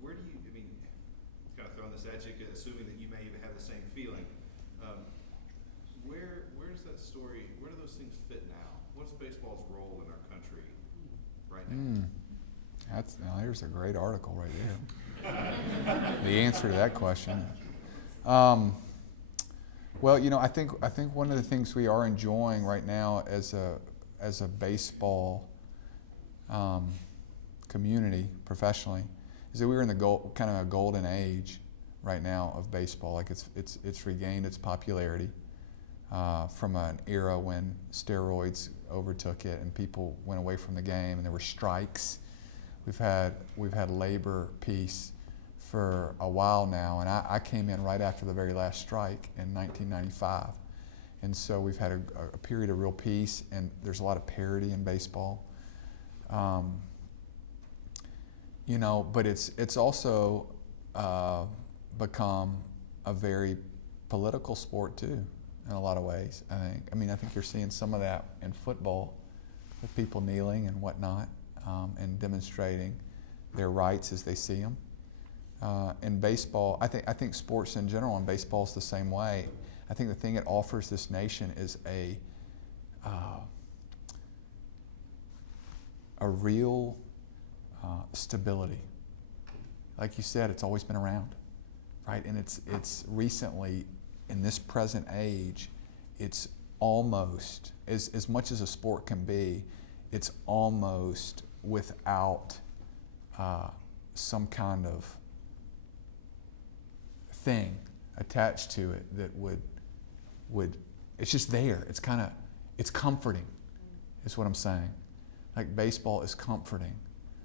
Where do you, kind of throwing this at you, assuming that you may even have the same feeling, where does that story, where do those things Now there's a great article right there. The answer to that question. Well, I think one of the things we are enjoying right now as a baseball community professionally is that we're in the kind of a golden age right now of baseball. Like it's regained its popularity from an era when steroids overtook it and people went away from the game and there were strikes. We've had labor peace for a while now, and I came in right after the very last strike in 1995. And so we've had a period of real peace, and there's a lot of parity in baseball. But it's also become a very political sport too, in a lot of ways, I think. I think you're seeing some of that in football with people kneeling and whatnot, and demonstrating their rights as they see them. In baseball, I think sports in general, and baseball is the same way. I think the thing it offers this nation is a real stability. Like you said, it's always been around, right? And it's recently, in this present age, it's almost, as much as a sport can be, it's almost without some kind of thing attached to it that would it's just there. It's comforting, is what I'm saying. Like baseball is comforting.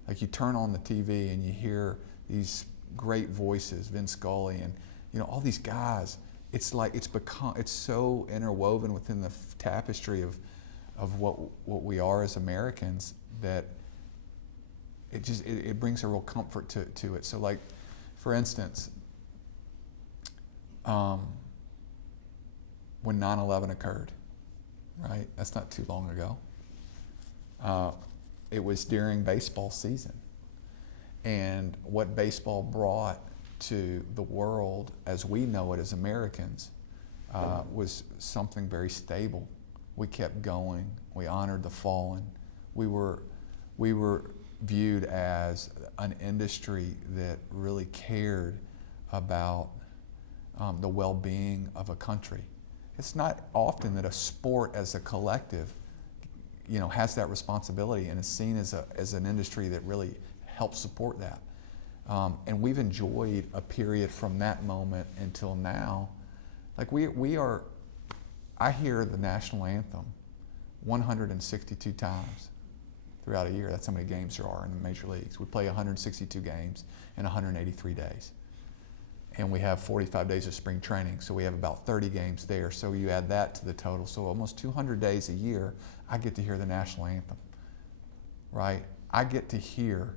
Like you turn on the TV and you hear these great voices, Vince Scully and all these guys. It's like it's so interwoven within the tapestry of what we are as Americans that it brings a real comfort to it. So like, for instance, when 9/11 occurred, right? That's not too long ago. It was during baseball season. And what baseball brought to the world as we know it as Americans was something very stable. We kept going. We honored the fallen. We were viewed as an industry that really cared about the well-being of a country. It's not often that a sport as a collective, has that responsibility and is seen as an industry that really helps support that. And we've enjoyed a period from that moment until now. Like I hear the national anthem 162 times throughout a year. That's how many games there are in the major leagues. We play 162 games in 183 days. And we have 45 days of spring training, so we have about 30 games there. So you add that to the total. So almost 200 days a year, I get to hear the national anthem, right? I get to hear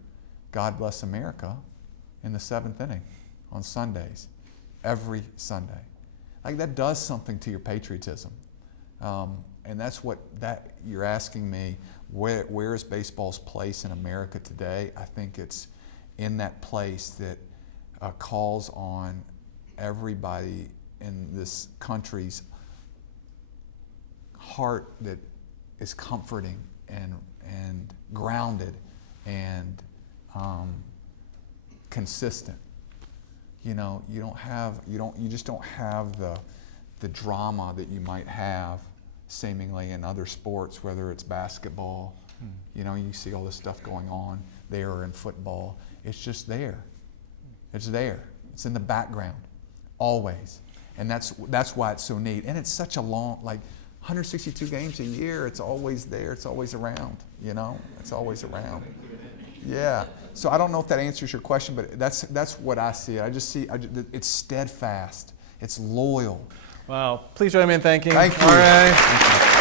God Bless America in the 7th inning on Sundays, every Sunday. Like that does something to your patriotism. And that's what you're asking me, where is baseball's place in America today? I think it's in that place that calls on everybody in this country's heart that is comforting and grounded and consistent. You just don't have the drama that you might have seemingly in other sports, whether it's basketball. You see all this stuff going on there, or in football. It's just there. It's there. It's in the background, always. And that's why it's so neat. And it's such a long, 162 games a year, it's always there. It's always around, It's always around. Yeah. So I don't know if that answers your question, but that's what I see. I just see it's steadfast. It's loyal. Well, please join me in thanking Thank you. Thank you.